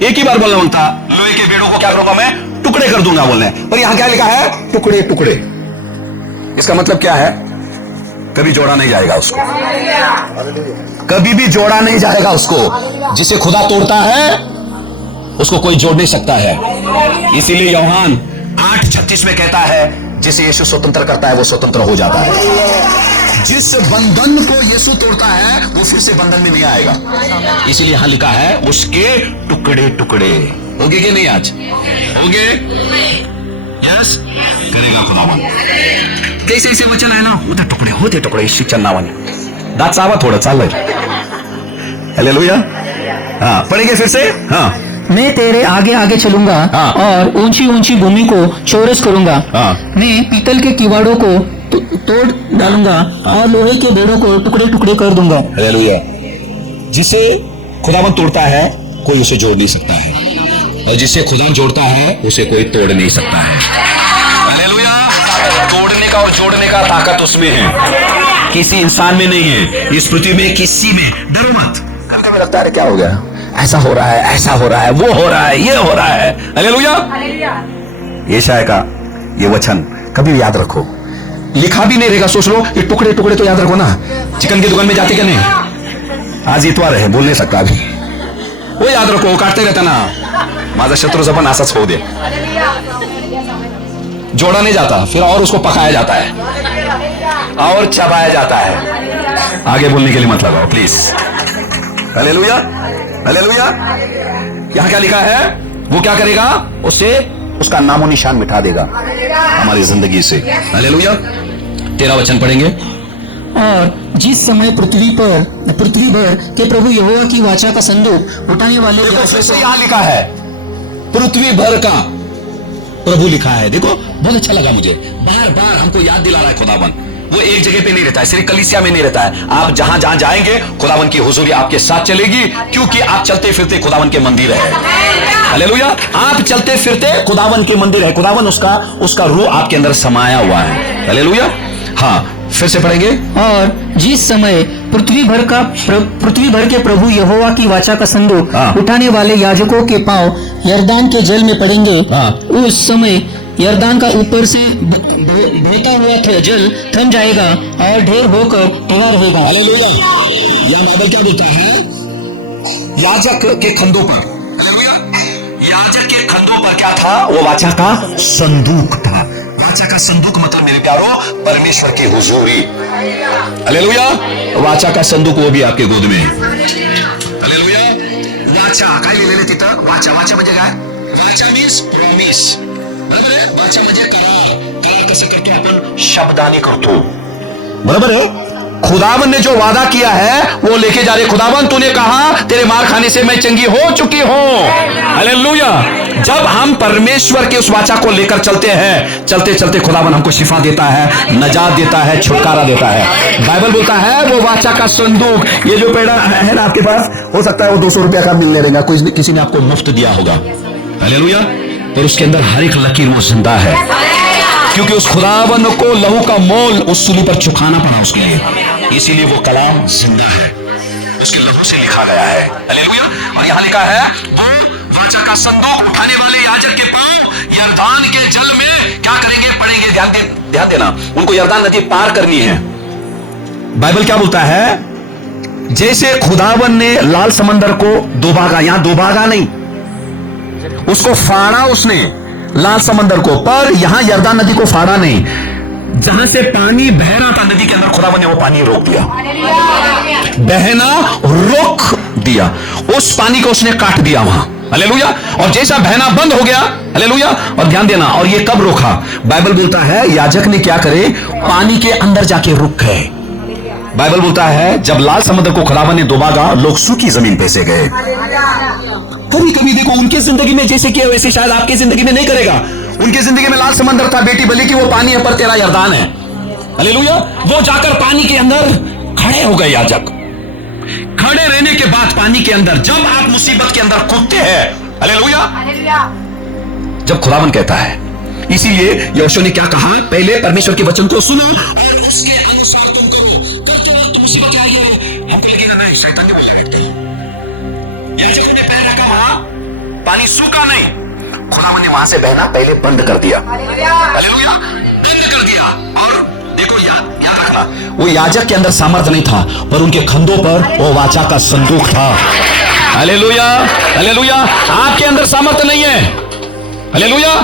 एक ही बार बोलना मांगता। लोहे के बेड़ों को क्या करूंगा? मैं टुकड़े कर दूंगा बोलने। और यहां क्या लिखा है? टुकड़े टुकड़े। इसका मतलब क्या है? कभी जोड़ा नहीं जाएगा उसको, कभी भी जोड़ा नहीं जाएगा उसको। जिसे खुदा तोड़ता है उसको कोई जोड़ नहीं सकता है। इसीलिए यूहन्ना 8:36 में कहता है, जिसे यीशु स्वतंत्र करता है वो स्वतंत्र हो जाता है। जिस बंधन को यीशु तोड़ता है वो फिर से बंधन में नहीं आएगा। इसीलिए यहां लिखा है, उसके टुकड़े टुकड़े होंगे कि नहीं? आज होंगे। यस, करेगा खुदावन। जैसे जैसे वचन आहे ना, उद्या तुकडे होते तुकडे शिक्षण नावाने दात चावा थोडं चाललंय। हालेलुया। हाँ पढ़ेंगे फिर से। हाँ, मैं तेरे आगे आगे चलूंगा हाँ। और ऊंची ऊंची भूमि को चौरस करूंगा। हाँ। मैं पीतल के किवाड़ों को तोड़ डालूंगा और लोहे के बेड़ों को टुकड़े टुकड़े कर दूंगा। हालेलुया। जिसे खुदावन तोड़ता है कोई उसे जोड़ नहीं सकता है, और जिसे खुदा जोड़ता है उसे कोई तोड़ नहीं सकता है। हालेलुया। तोड़ने का और जोड़ने का ताकत उसमें है, किसी इंसान में नहीं है, इस पृथ्वी में किसी में। डरो मत। कभी कभी लगता है क्या हो गया, ऐसा हो रहा है, ऐसा हो रहा है, वो हो रहा है, ये हो रहा है। हालेलुया। यशायाह का ये वचन कभी याद रखो, लिखा भी नहीं रहेगा, सोच लो ये टुकड़े टुकड़े तो याद रखो ना। चिकन की दुकान में जाते क्या नहीं? आज इतवार है, बोल नहीं सकता अभी, वो याद रखो, वो काटते रहता ना, माझा शत्रूचा पण असाच होऊ दे। जोड़ा नहीं जाता, फिर और उसको पकाया जाता है और चबाया जाता है। आगे बोलने के लिए मत लगाओ प्लीज। हालेलुया। हालेलुया। यहां क्या लिखा है? वो क्या करेगा? उससे उसका नामो निशान मिटा देगा हमारी जिंदगी से। हालेलुया। 13 वचन पढ़ेंगे। और जिस समय पृथ्वी भर के प्रभु यहोवा की वाचा का संदूक उठाने वाले यहां लिखा है पृथ्वी भर का प्रभु लिखा है। देखो बहुत अच्छा लगा मुझे, बार बार हमको याद दिला रहा है खुदावन। वो एक जगह पे नहीं रहता है, सिर्फ कलीसिया में नहीं रहता है। आप जहां जहां जाएंगे खुदावन की हुजूरी आपके साथ चलेगी, क्योंकि आप चलते फिरते खुदावन के मंदिर है। हालेलुया। आप चलते फिरते खुदावन के मंदिर है, खुदावन उसका रूह आपके अंदर समाया हुआ है। हालेलुया। हाँ फिर से पढ़ेंगे। और जिस समय पृथ्वी भर के प्रभु यहोवा की वाचा का संदूक हाँ। उठाने वाले याजकों के पांव यरदान के जल में पड़ेंगे, हाँ। उस समय यरदान का ऊपर से बहता हुआ जल थम जाएगा और ढेर होकर टिका रहेगा। हालेलुया। यह बाइबल क्या बोलता है? याजक के कंधों पर, हालेलुया, याजक के कंधों पर क्या था? वो वाचा का संदूक था। वाचा का संदूक मतलब मेरे प्यारो परमेश्वर की हुजूरी। हालेलुया। वाचा का संदूक वो भी आपके गोद में। हालेलुया। वाचा काय लिहिलेलं तिथं? वाचा, वाचा म्हणजे काय? वाचा मीन्स प्रॉमिस, बरोबर आहे? वाचा म्हणजे करार। करार कसं करतो आपण? शब्दाने करतो, बरोबर है? खुदावन ने जो वादा किया है वो लेके जा रहे। खुदावन तूने कहा तेरे मार खाने से मैं चंगी हो चुकी हूं। हालेलुया। जब हम परमेश्वर के उस वाचा को लेकर चलते हैं, चलते चलते खुदावन हमको शिफा देता है, नजात देता है, छुटकारा देता है। बाइबल बोलता है वो वाचा का संदूक, ये जो पेड़ा है ना आपके पास, हो सकता है वो 200 रुपया का मिलने रहेगा, कोई किसी ने आपको मुफ्त दिया होगा। हालेलुया। पर उसके अंदर हर एक लकीर वो जिंदा है, क्योंकि उस खुदावन को लहू का मोल उस सूली पर चुकाना पड़ा उसके लिए, इसीलिए वो कलाम जिंदा है, उसके लहू से लिखा गया है। हालेलुया। और यहां लिखा है वो वाचा का संदूक उठाने वाले याजक के पांव यरदान के जल में क्या करेंगे? पड़ेंगे। ध्यान देना, उनको यरदान नदी पार करनी है। बाइबल क्या बोलता है? जैसे खुदावन ने लाल समंदर को दो भागा, यहां दो भागा नहीं, उसको फाड़ा उसने लाल समंदर को, पर यहां यरदान नदी को फाड़ा नहीं। जहां से पानी बह रहा था नदी के अंदर, खुदावन ने वो पानी रोक दिया, बहना रोक दिया, उस पानी को उसने काट दिया वहां। हालेलुया। और जैसा बहना बंद हो गया, हालेलुया। और ध्यान देना, और ये कब रोका? बाइबल बोलता है याजक ने क्या करे? पानी के अंदर जाके रुक गए। बाइबल बोलता है जब लाल समुद्र को खुदावन ने डुबागा, लोग सूखी जमीन पे से गए। कभी कभी देखो उनकी जिंदगी में जैसे किया वैसे शायद आपकी जिंदगी में नहीं करेगा। उनकी जिंदगी में लाल समंदर था, बेटी बली की वो पानी है, पर तेरा यरदान है। हालेलुया। वो जाकर पानी के अंदर खड़े हो गए याजक। खड़े रहने के बाद पानी के अंदर, जब आप मुसीबत के अंदर कूदते हैं, हालेलुया, जब खुदावन कहता है, इसीलिए यहोशू ने क्या कहा? पहले परमेश्वर के वचन को सुनो और उसके अनुसार तुम करो। करते वक्त मुसीबत क्या है? हम कहेंगे नहीं, शैतान ने बोला है। याजक ने पैर रखा वहां, पानी सूखा नहीं, खुदावन ने वहां से बहना पहले बंद कर दिया। हालेलुया। बंद कर दिया। और देखो याद रखना, वो याजक के अंदर सामर्थ नहीं था, पर उनके कंधों पर वो वाचा का संदूक था। हालेलुया। हालेलुया। आपके अंदर सामर्थ नहीं है। हालेलुया।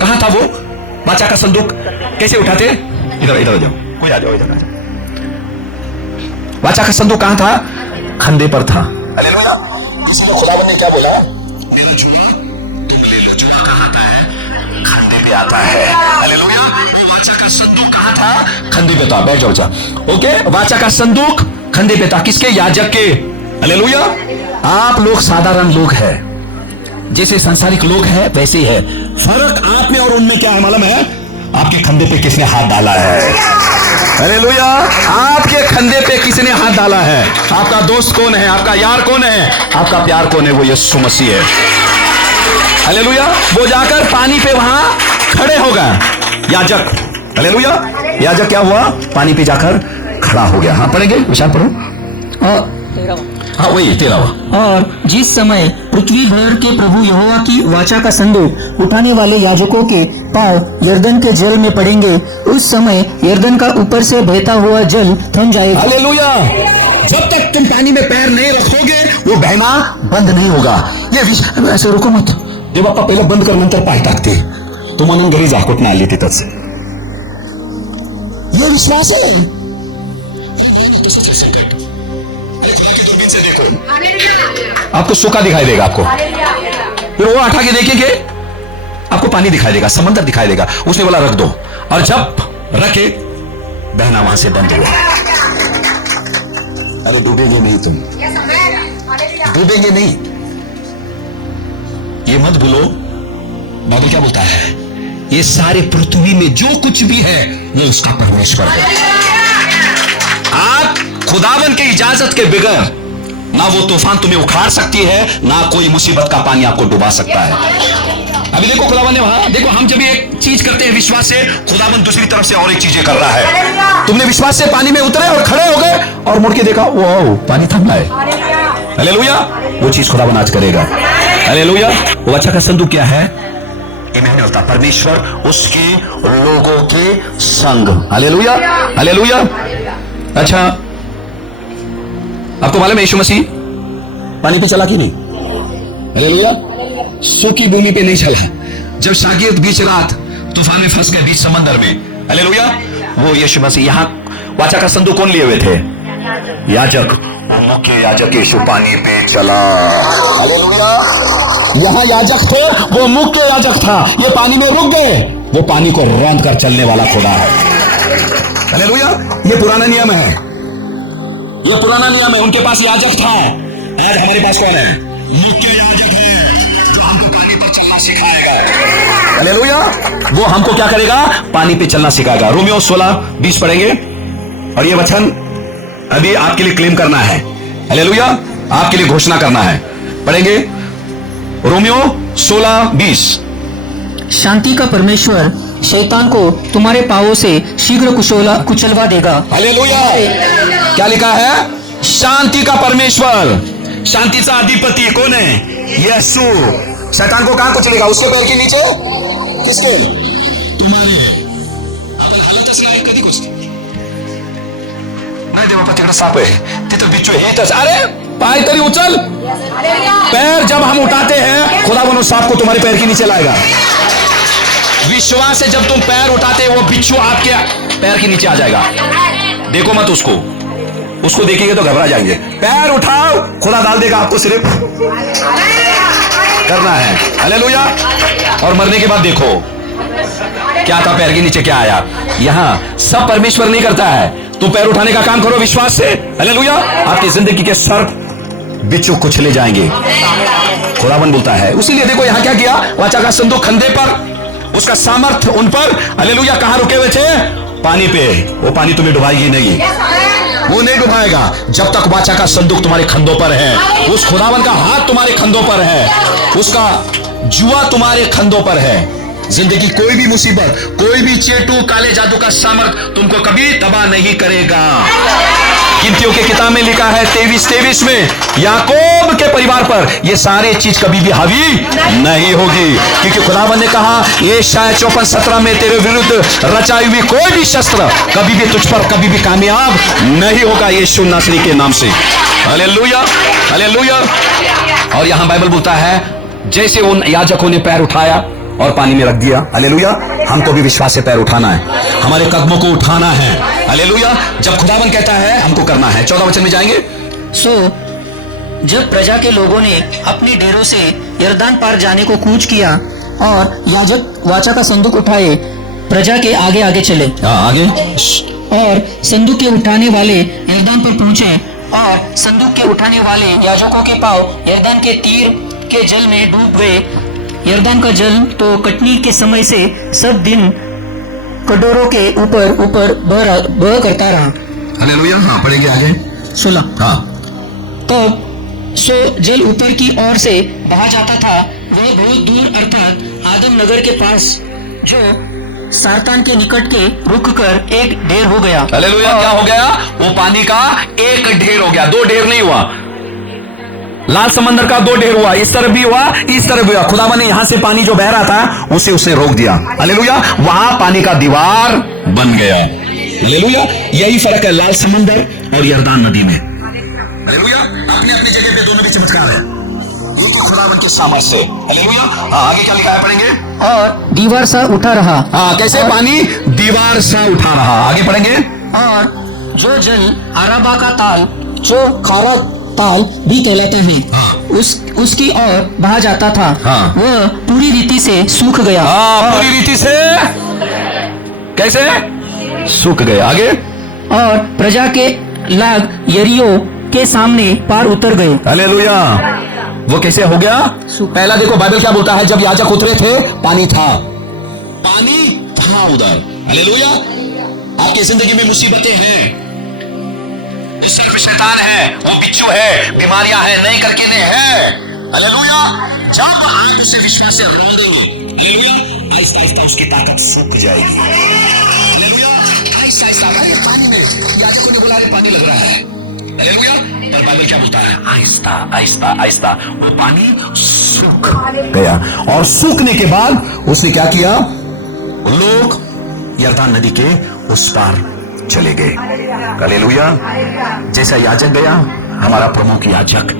कहां था वो वाचा का संदूक? कैसे उठाते? इधर इधर जाओ, कोई आ जाओ, इधर आ जाओ। वाचा का संदूक कहां था? खंदे पर था। हालेलुया। खुदावन ने क्या बोला? मेरा चुना तुम ले लो। चुना कहां आता है? खंदे पे आता है। हालेलुया। वो वाचा का संदूक कहां था? खंदे पे था। बैठ जाओ। ओके, वाचा का संदूक खंदे पे था। किसके? याजक के। हालेलुया। आप लोग साधारण लोग हैं, जैसे सांसारिक लोग हैं वैसे ही है। फर्क आप में और उनमें क्या है मालूम है? आपके खंदे पे किसने हाथ डाला है? हालेलुया। आपके खंदे पे किसने हाथ डाला है? आपका दोस्त कौन है? आपका यार कौन है? आपका प्यार कौन है? वो यीशु मसीह है। हालेलुया। वो जाकर पानी पे वहां खड़े हो गए याजक। हालेलुया। याजक क्या हुआ? पानी पे जाकर खड़ा हो गया। हाँ पढ़ेंगे, विशाल पढ़ो। हाँ वही 13वां। और जिस समय पृथ्वी भर के प्रभु यहोवा की वाचा का संदूक उठाने वाले याजकों के पांव यरदन के जल में पड़ेंगे, उस समय यरदन का ऊपर से बहता हुआ जल थम जाएगा। हालेलुया। जब तक तुम पानी में पैर नहीं रखोगे वो बहना बंद नहीं होगा। ये ऐसे रुको मत, जे बाप्पा पहिले बंद कर नंतर पाय टाकते, तू म्हणून घरी जा कुठं आली तिथंच। ये विश्वास है। आपको सूखा दिखाई देगा, आपको फिर वो हटा के देखेंगे, आपको पानी दिखाई देगा, समंदर दिखाई देगा। उसने बोला रख दो, और जब रखे बहना वहां से बंद हुआ। अरे डूबेंगे नहीं तुम, डूबेंगे नहीं, ये मत भूलो। बाबू क्या बोलता है? ये सारे पृथ्वी में जो कुछ भी है वो उसका परमेश्वर है। आप खुदावन के इजाजत के बगैर ना वो तूफान तुम्हें उखाड़ सकती है, ना कोई मुसीबत का पानी आपको डुबा सकता है। अभी देखो खुदावन ने वहां, देखो हम जब एक चीज करते हैं विश्वास से, खुदावन दूसरी तरफ से और एक चीजें कर रहा है। तुमने विश्वास से पानी में उतरे और खड़े हो गए और मुड़ के देखा, वो पानी थम रहा है। हालेलुया। वो चीज खुदावन आज करेगा। हालेलुया। वो अच्छा का संदूक क्या है? इमैनुअल था, परमेश्वर उसके लोगों के संग। Hallelujah, hallelujah. अच्छा, आपको मालूम है यीशु मसीह पानी पे चला कि नहीं? हालेलुया। सूखी भूमि पे नहीं चला। जब शागिर्द बीच रात तूफान में फंस गए बीच समंदर में, हालेलुया, वो यीशु मसीह, यहां वाचा का संदूक कौन लिए हुए थे? याजक। वो मुख्य याजक यीशु पानी पे चला। हालेलुया। यहां याजक थे, वो मुख्य याजक था, ये पानी में रुक गए। वो पानी को रौंद कर चलने वाला खुदा है। हालेलुया। ये पुराना नियम है, ये पुराना नियम है। उनके पास याजक था, आज हमारे पास कौन है? मुख्य याजक है, जो हमको पानी पर चलना सिखाएगा। हालेलुया। वो हमको क्या करेगा? पानी पे चलना सिखाएगा। रोमियो 16:20 पढ़ेंगे, और ये वचन अभी आपके लिए क्लेम करना है। हालेलुया, आपके लिए घोषणा करना है। पढ़ेंगे रोमियो 16:20। शांति का परमेश्वर शैतान को तुम्हारे पांवों से शीघ्र कुचलवा देगा। हालेलुया। क्या लिखा है? शांति का परमेश्वर, शांति का अधिपति कौन है? यीशु। शैतान को कहां कुचलेगा? उसके पैर के नीचे। किसके? तुम्हारे। कधी कुछ नाही देवा, तिकडे साप आहे, तिथं बिच्छू आहे। अरे पाय तरी उचल। पैर जब हम उठाते हैं, खुदा बनो सांप को तुम्हारे पैर के नीचे लाएगा। विश्वास से जब तुम पैर उठाते हैं, वो बिच्छू आपके पैर के नीचे आ जाएगा। देखो मत उसको, उसको देखेंगे तो घबरा जाएंगे। पैर उठाओ, खुदा डाल देगा आपको, सिर्फ करना है। हालेलुया। और मरने के बाद देखो क्या था, पैर के नीचे क्या आया। यहां सब परमेश्वर नहीं करता है। तुम पैर उठाने का काम करो विश्वास से। हालेलुया। आपकी जिंदगी के सर्प बिच्छू कुचले जाएंगे, खुदावन बोलता है। उसीलिए देखो यहां क्या किया, वाचा का संदूक खंदे पर, उसका सामर्थ उन पर। हालेलुया। कहां रुके हुए थे? पानी पे। वो पानी तुम्हें डुबाएगी नहीं, वो नहीं डुबाएगा जब तक वाचा का संदूक तुम्हारे खंदों पर है। उस खुदावन का हाथ तुम्हारे खंदों पर है, उसका जुआ तुम्हारे खंदों पर है। जिंदगी कोई भी मुसीबत, कोई भी चेटू, काले जादू का सामर्थ तुमको कभी तबाह नहीं करेगा। गिनतियों के किताब में लिखा है 23:23 में, याकूब के परिवार पर ये सारे चीज कभी भी हावी नहीं होगी, क्योंकि खुदावंद ने कहा ये शायद 54:17 में, तेरे विरुद्ध रचाई हुई कोई भी शस्त्र कभी भी तुझ पर कभी भी कामयाब नहीं होगा, यीशु नासरी के नाम से। Hallelujah, hallelujah. और यहां बाइबल बोलता है जैसे उन याजकों ने पैर उठाया और पानी में रख दिया, हालेलुया, हमको भी विश्वास से पैर उठाना है, हमारे कदमों को उठाना है। हालेलुया। जब खुदावन कहता है हमको करना है। 14 वचन में जाएंगे। सो जब प्रजा के लोगों ने अपने डेरों से यरदान पार जाने को कूच किया और याजक वाचा का संदूक उठाए प्रजा के आगे आगे चले। आगे। और संदूक के उठाने वाले यरदान पर पहुंचे और संदूक के उठाने वाले याजकों के पांव यरदान के तीर के जल में डूब गए। यरदान का जल तो कटनी के समय से सब दिन कटोरों के ऊपर ऊपर बह करता रहा। हालेलुया। हाँ, पढ़ेंगे आगे। 16। हाँ। तब सो जल ऊपर की ओर से बहा जाता था, वह बहुत दूर अर्थात आदम नगर के पास जो सारतान के निकट के रुक कर एक ढेर हो गया। हालेलुया। क्या हो गया? वो पानी का एक ढेर हो गया, दो ढेर नहीं हुआ। लाल समंदर का दो ढेर हुआ, इस तरफ भी हुआ, इस तरफ भी हुआ। खुदावन ने यहां से पानी जो बह रहा था उसे उसने रोक दिया। हालेलुया। वहां पानी का दीवार बन गया। हालेलुया। यही फर्क है लाल समंदर और यरदान नदी में। हालेलुया। अपनी अपनी जगह पे दोनों भी चमत्कार है, एक ही खुदावन के सामर्थ्य से। हालेलुया। आगे क्या लिखा है, पढ़ेंगे। और दीवार सा उठा रहा। कैसे? पानी दीवार सा उठा रहा। आगे पढ़ेंगे। और जो जल अराबा का ताल, जो खारा ताल भी कहलाता है, उसकी ओर बहा जाता था। वह पूरी रीति से सूख गया। पूरी रीति से कैसे सूख गए? आगे। और प्रजा के लाग यरीहो के सामने पार उतर गए। हालेलुया। वो कैसे हो गया? पहला देखो बाइबल क्या बोलता है, जब याजक उतरे थे पानी था, पानी था उधर। हालेलुया। आपकी जिंदगी में मुसीबतें हैं, सिर्फ शैतान है, वो बिच्छू है, बीमारियां हैं, नए करके ने है। हालेलुया। जब आप उसे विश्वास से रोल देंगे, हालेलुया, आहिस्ता आहिस्ता उसकी ताकत सूख जाएगी। हालेलुया। आहिस्ता आहिस्ता पानी में याजकों ने बोला पानी लग रहा है। हालेलुया। पर बाइबल क्या बोलता है? आहिस्ता आहिस्ता आहिस्ता वो पानी सूख गया, और सूखने के बाद उसने क्या किया? लोग यरदान नदी के उस पार चले गए। हालेलुया। जैसा याजक गया, हमारा प्रमुख याजक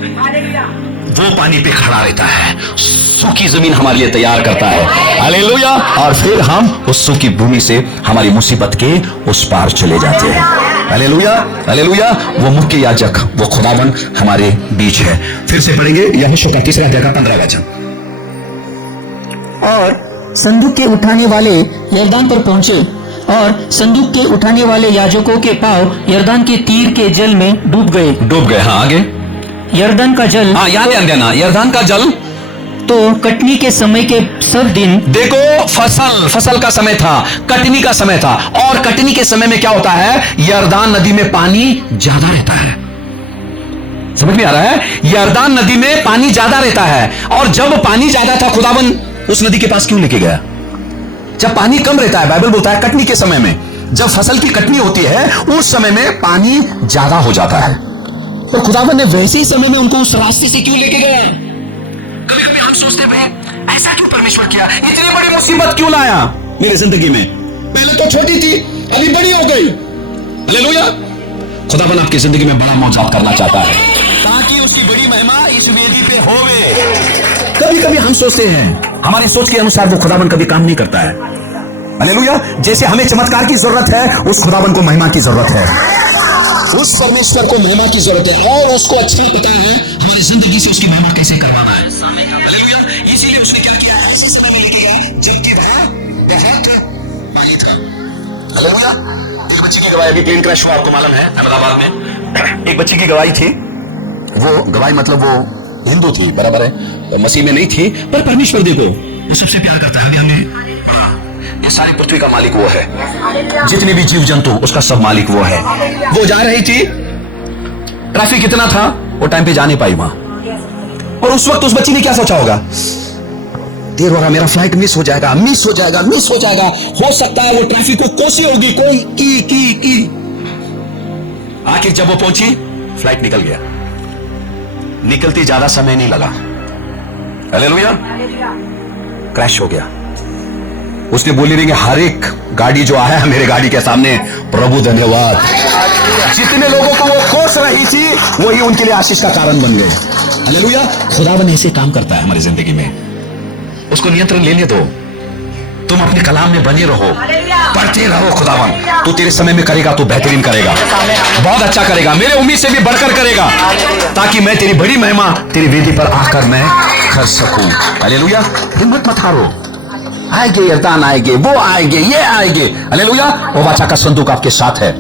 वो पानी पे खड़ा रहता है, सूखी जमीन हमारे लिए तैयार करता है। हालेलुया। और फिर हम उस सूखी भूमि से हमारी मुसीबत के उस पार चले जाते हैं। Hallelujah hallelujah. वो मुख्य याजक, वो खुदावन हमारे बीच है। फिर से पढ़ेंगे यहोशू का 3 अध्याय का 15 वचन। और संदूक के उठाने वाले यरदान पर पहुंचे, और संदूक के उठाने वाले याजकों के पांव यरदान के तीर के जल में डूब गए। हाँ, आगे। यरदान का जल, हाँ, याद देना, यरदान का जल तो कटनी के समय के सब दिन, देखो फसल का समय था, कटनी का समय था, और कटनी के समय में क्या होता है? यरदान नदी में पानी ज्यादा रहता है। समझ में आ रहा है? यरदान नदी में पानी ज्यादा रहता है, और जब पानी ज्यादा था, खुदावन उस नदी के पास क्यों लेके गया? जब पानी कम रहता है, बाइबल बोलता है कटनी के समय में, जब फसल की कटनी होती है, उस समय में पानी ज्यादा हो जाता है। तो खुदावन ने वैसे ही समय में उनको उस रास्ते से क्यों लेके गया? कभी कभी हम सोचते हैं ऐसा क्यों परमेश्वर किया? इतनी बड़ी मुसीबत क्यों लाया मेरी जिंदगी में? पहले तो छोटी थी, अभी बड़ी हो गई। हालेलुया। खुदावन आपकी जिंदगी में बड़ा मौजूद करना चाहता है, ताकि उसकी बड़ी महिमा इस वेदी पे होवे। कभी कभी हम सोचते हैं, हमारी सोच के अनुसार वो खुदावन कभी काम नहीं करता है। हालेलुया। जैसे हमें चमत्कार की जरूरत है, उस खुदावन को महिमा की जरूरत है, उस परमेश्वर को महिमा की जरूरत है, और उसको अच्छा पता है हमारी जिंदगी से उसकी महिमा कैसे करवाना है। हालेलुया। इसीलिए उसने क्या किया? ऐसे समय में लेके गया जबकि वहां बहुत पानी था। हालेलुया। एक बच्चे की गवाही, अभी प्लेन क्रैश हुआ, आपको मालूम है, अहमदाबाद में एक बच्चे की गवाही थी। वो गवाही मतलब वो हिंदू थी, बराबर है, मसीह में नहीं थी, पर परमेश्वर देखो वो सबसे प्यार करता है। हमें सारी पृथ्वी का मालिक वो है, जितने भी जीव जंतु उसका सब मालिक वो है। वो जा रही थी, ट्रैफिक इतना था, वो टाइम पे जा नहीं पाई वहां, और उस वक्त उस बच्ची ने क्या सोचा होगा? देर होगा, मेरा फ्लाइट मिस हो जाएगा, मिस हो जाएगा, मिस हो जाएगा। हो सकता है वो ट्रैफिक को कोसी होगी, कोई की। आखिर जब वो पहुंची, फ्लाइट निकल गया, निकलती ज्यादा समय नहीं लगा। हालेलुया। क्रैश हो गया। उसने बोली रही, हर एक गाड़ी जो आया है मेरे गाड़ी के सामने, प्रभु धन्यवाद। जितने लोगों को वो कोस रही थी, वही उनके लिए आशीष का कारण बन गए। हालेलुया। खुदावन ऐसे काम करता है हमारी जिंदगी में, उसको नियंत्रण लेने दो। तुम अपने कलाम में बने रहो, पढ़ते रहो। खुदावन तू तेरे समय में करेगा, तू बेहतरीन करेगा, बहुत अच्छा करेगा, मेरे उम्मीद से भी बढ़कर करेगा, ताकि मैं तेरी बड़ी महिमा तेरी वेदी पर आकर मैं कर सकूं। हालेलुया। हिम्मत मत हारो, आएंगे यरदान, आएंगे वो आएंगे, ये आएंगे। हालेलुया। वो वाचा का संदूक आपके साथ है।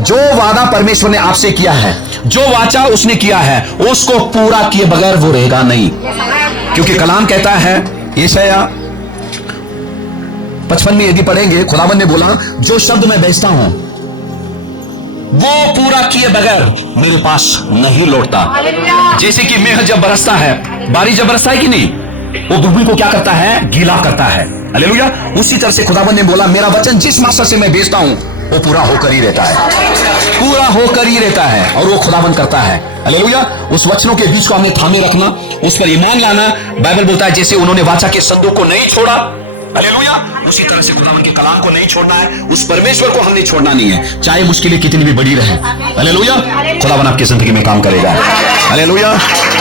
जो वादा परमेश्वर ने आपसे किया है, जो वाचा उसने किया है, उसको पूरा किए बगैर वो रहेगा नहीं, क्योंकि कलाम कहता है, यशायाह 55 में यदि पढ़ेंगे, खुदावन ने बोला, जो शब्द मैं भेजता हूं वो पूरा किए बगैर मेरे पास नहीं लौटता। जैसे कि मेघ जब बरसता है, बारिश जब बरसता है कि नहीं, वो भूमि को क्या करता है? गीला करता है। हालेलुया। उसी तरह से खुदावन ने बोला, मेरा वचन जिस मास्टर से मैं भेजता हूं वो पूरा होकर ही रहता है, पूरा होकर ही रहता है, और वो खुदावन करता है। हालेलुया। उस वचनों के बीच को हमने थामे रखना, उस पर ईमान लाना। बाइबल बोलता है जैसे उन्होंने वाचा के संदूक को नहीं छोड़ा, हालेलुया, उसी तरह से खुदावन के कलाम को नहीं छोड़ना है, उस परमेश्वर को हमने छोड़ना नहीं है, चाहे मुश्किलें कितनी भी बड़ी रहे। हालेलुया। खुदावन आपकी जिंदगी में काम करेगा। हालेलुया।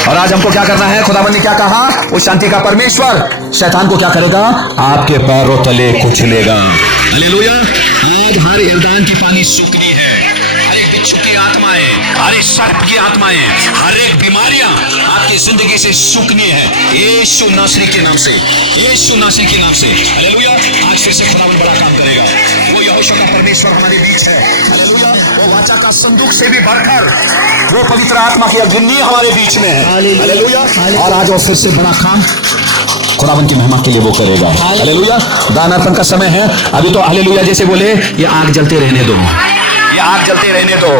और आज हमको क्या करना है? खुदावन ने क्या कहा? वो शांति का परमेश्वर शैतान को क्या करेगा? आपके पैरों तले कुचलेगा। हालेलुया। आज हर यरदान की पानी सूखनी है, हर एक बिच्छू की आत्माएं, हर एक सर्प की आत्माएं, हर एक बीमारियां आपकी जिंदगी से सूखनी है, यीशु नासरी के नाम से, यीशु नासरी के नाम से। हालेलुया। आज फिर से खुदावन बड़ा काम करेगा। वो यहोशू का परमेश्वर हमारे बीच है। हालेलुया। वो वाचा का संदूक से भी बढ़कर वो पवित्र आत्मा की अग्नि हमारे बीच में है। हालेलुया। और आज वो फिर से बड़ा काम खुदावन की महिमा के लिए वो करेगा। हालेलुया। दान अर्पण का समय है अभी तो। हालेलुया। जैसे बोले, ये आग जलते रहने दो, ये आग जलते रहने दो,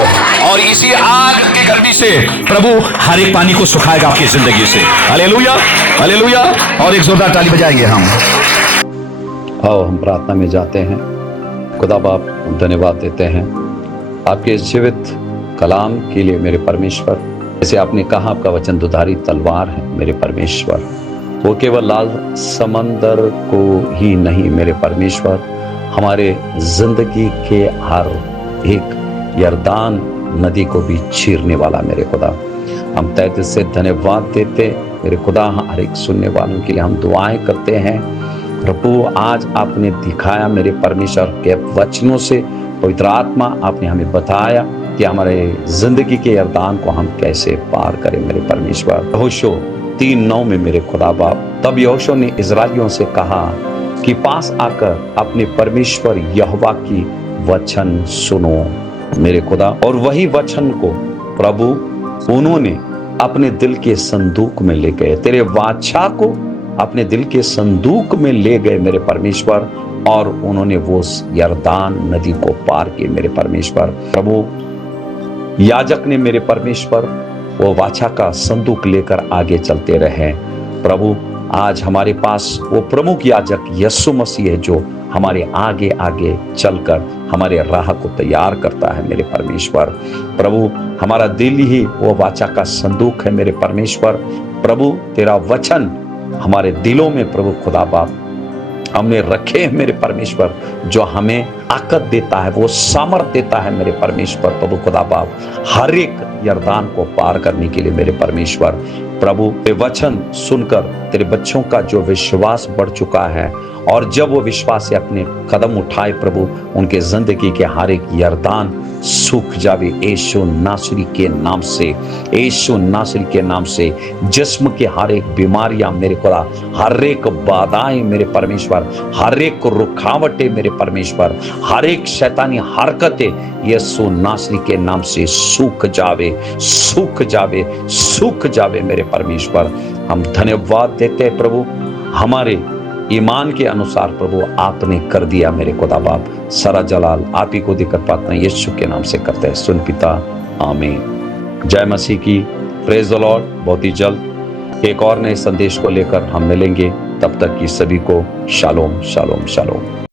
और इसी आग की गर्मी से प्रभु हर एक पानी को सुखाएगा आपकी जिंदगी से। हालेलुया। हालेलुया। और एक जोरदार ताली बजाएंगे हम। आओ हम प्रार्थना में जाते हैं। खुदा बाप धन्यवाद देते हैं आपके इस जीवित कलाम के लिए मेरे परमेश्वर, जैसे आपने कहा आपका वचन दुधारी तलवार है मेरे परमेश्वर, वो केवल लाल समंदर को ही नहीं मेरे परमेश्वर, हमारे जिंदगी के हर एक यरदान नदी को भी चीरने वाला मेरे खुदा। हम तहे दिल से धन्यवाद देते मेरे खुदा, हर एक सुनने वालों के लिए हम दुआएं करते हैं। प्रभु आज आपने दिखाया मेरे परमेश्वर के वचनों से, पवित्र आत्मा आपने हमें बताया कि हमारे जिंदगी के यरदान को हम कैसे पार करें मेरे परमेश्वर। यहोशू 3:9 में मेरे खुदा बाप, तब यहोशू ने इजराइलियों से कहा कि पास आकर अपने परमेश्वर यहोवा की वचन सुनो मेरे खुदा, और वही वचन को प्रभु उन्होंने अपने दिल के संदूक में ले गए, तेरे वाचा को अपने दिल के संदूक में ले गए मेरे परमेश्वर, और उन्होंने वो यरदान नदी को पार किए मेरे परमेश्वर। प्रभु याजक ने मेरे परमेश्वर वो वाचा का संदूक लेकर आगे चलते रहे। प्रभु आज हमारे पास वो प्रमुख याजक यीशु मसीह है, जो हमारे आगे आगे चलकर हमारे राह को तैयार करता है मेरे परमेश्वर। प्रभु हमारा दिल ही वो वाचा का संदूक है मेरे परमेश्वर। प्रभु तेरा वचन हमारे दिलों में प्रभु खुदा बाप हमने रखे हैं मेरे परमेश्वर, जो हमें ताकत देता है, वो सामर्थ देता है मेरे परमेश्वर। प्रभु खुदा बाप हर एक यरदान को पार करने के लिए मेरे परमेश्वर। प्रभु तेरे वचन सुनकर तेरे बच्चों का जो विश्वास बढ़ चुका है, और जब वो विश्वास से अपने कदम उठाए प्रभु, उनके जिंदगी के हर एक यरदान सूख जावे यीशु नासरी के नाम से, यीशु नासरी के नाम से। जिस्म के हर एक बीमारियां मेरे खुदा, हर एक बाधाएं मेरे परमेश्वर, हर एक रुकावटें मेरे परमेश्वर, हर एक शैतानी हरकतें यीशु नासरी के नाम से सूख जावे, सूख जावे, सूख जावे मेरे परमेश्वर। हम धन्यवाद देते हैं प्रभु, हमारे ईमान के अनुसार प्रभु आपने कर दिया मेरे खुदा बाप। सारा जलाल आप ही को देकर प्रार्थना यीशु के नाम से करते हैं, सुन पिता, आमीन। जय मसीह की, प्रेज द लॉर्ड। बहुत ही जल्द एक और नए संदेश को लेकर हम मिलेंगे, तब तक की सभी को शालोम शालोम शालोम।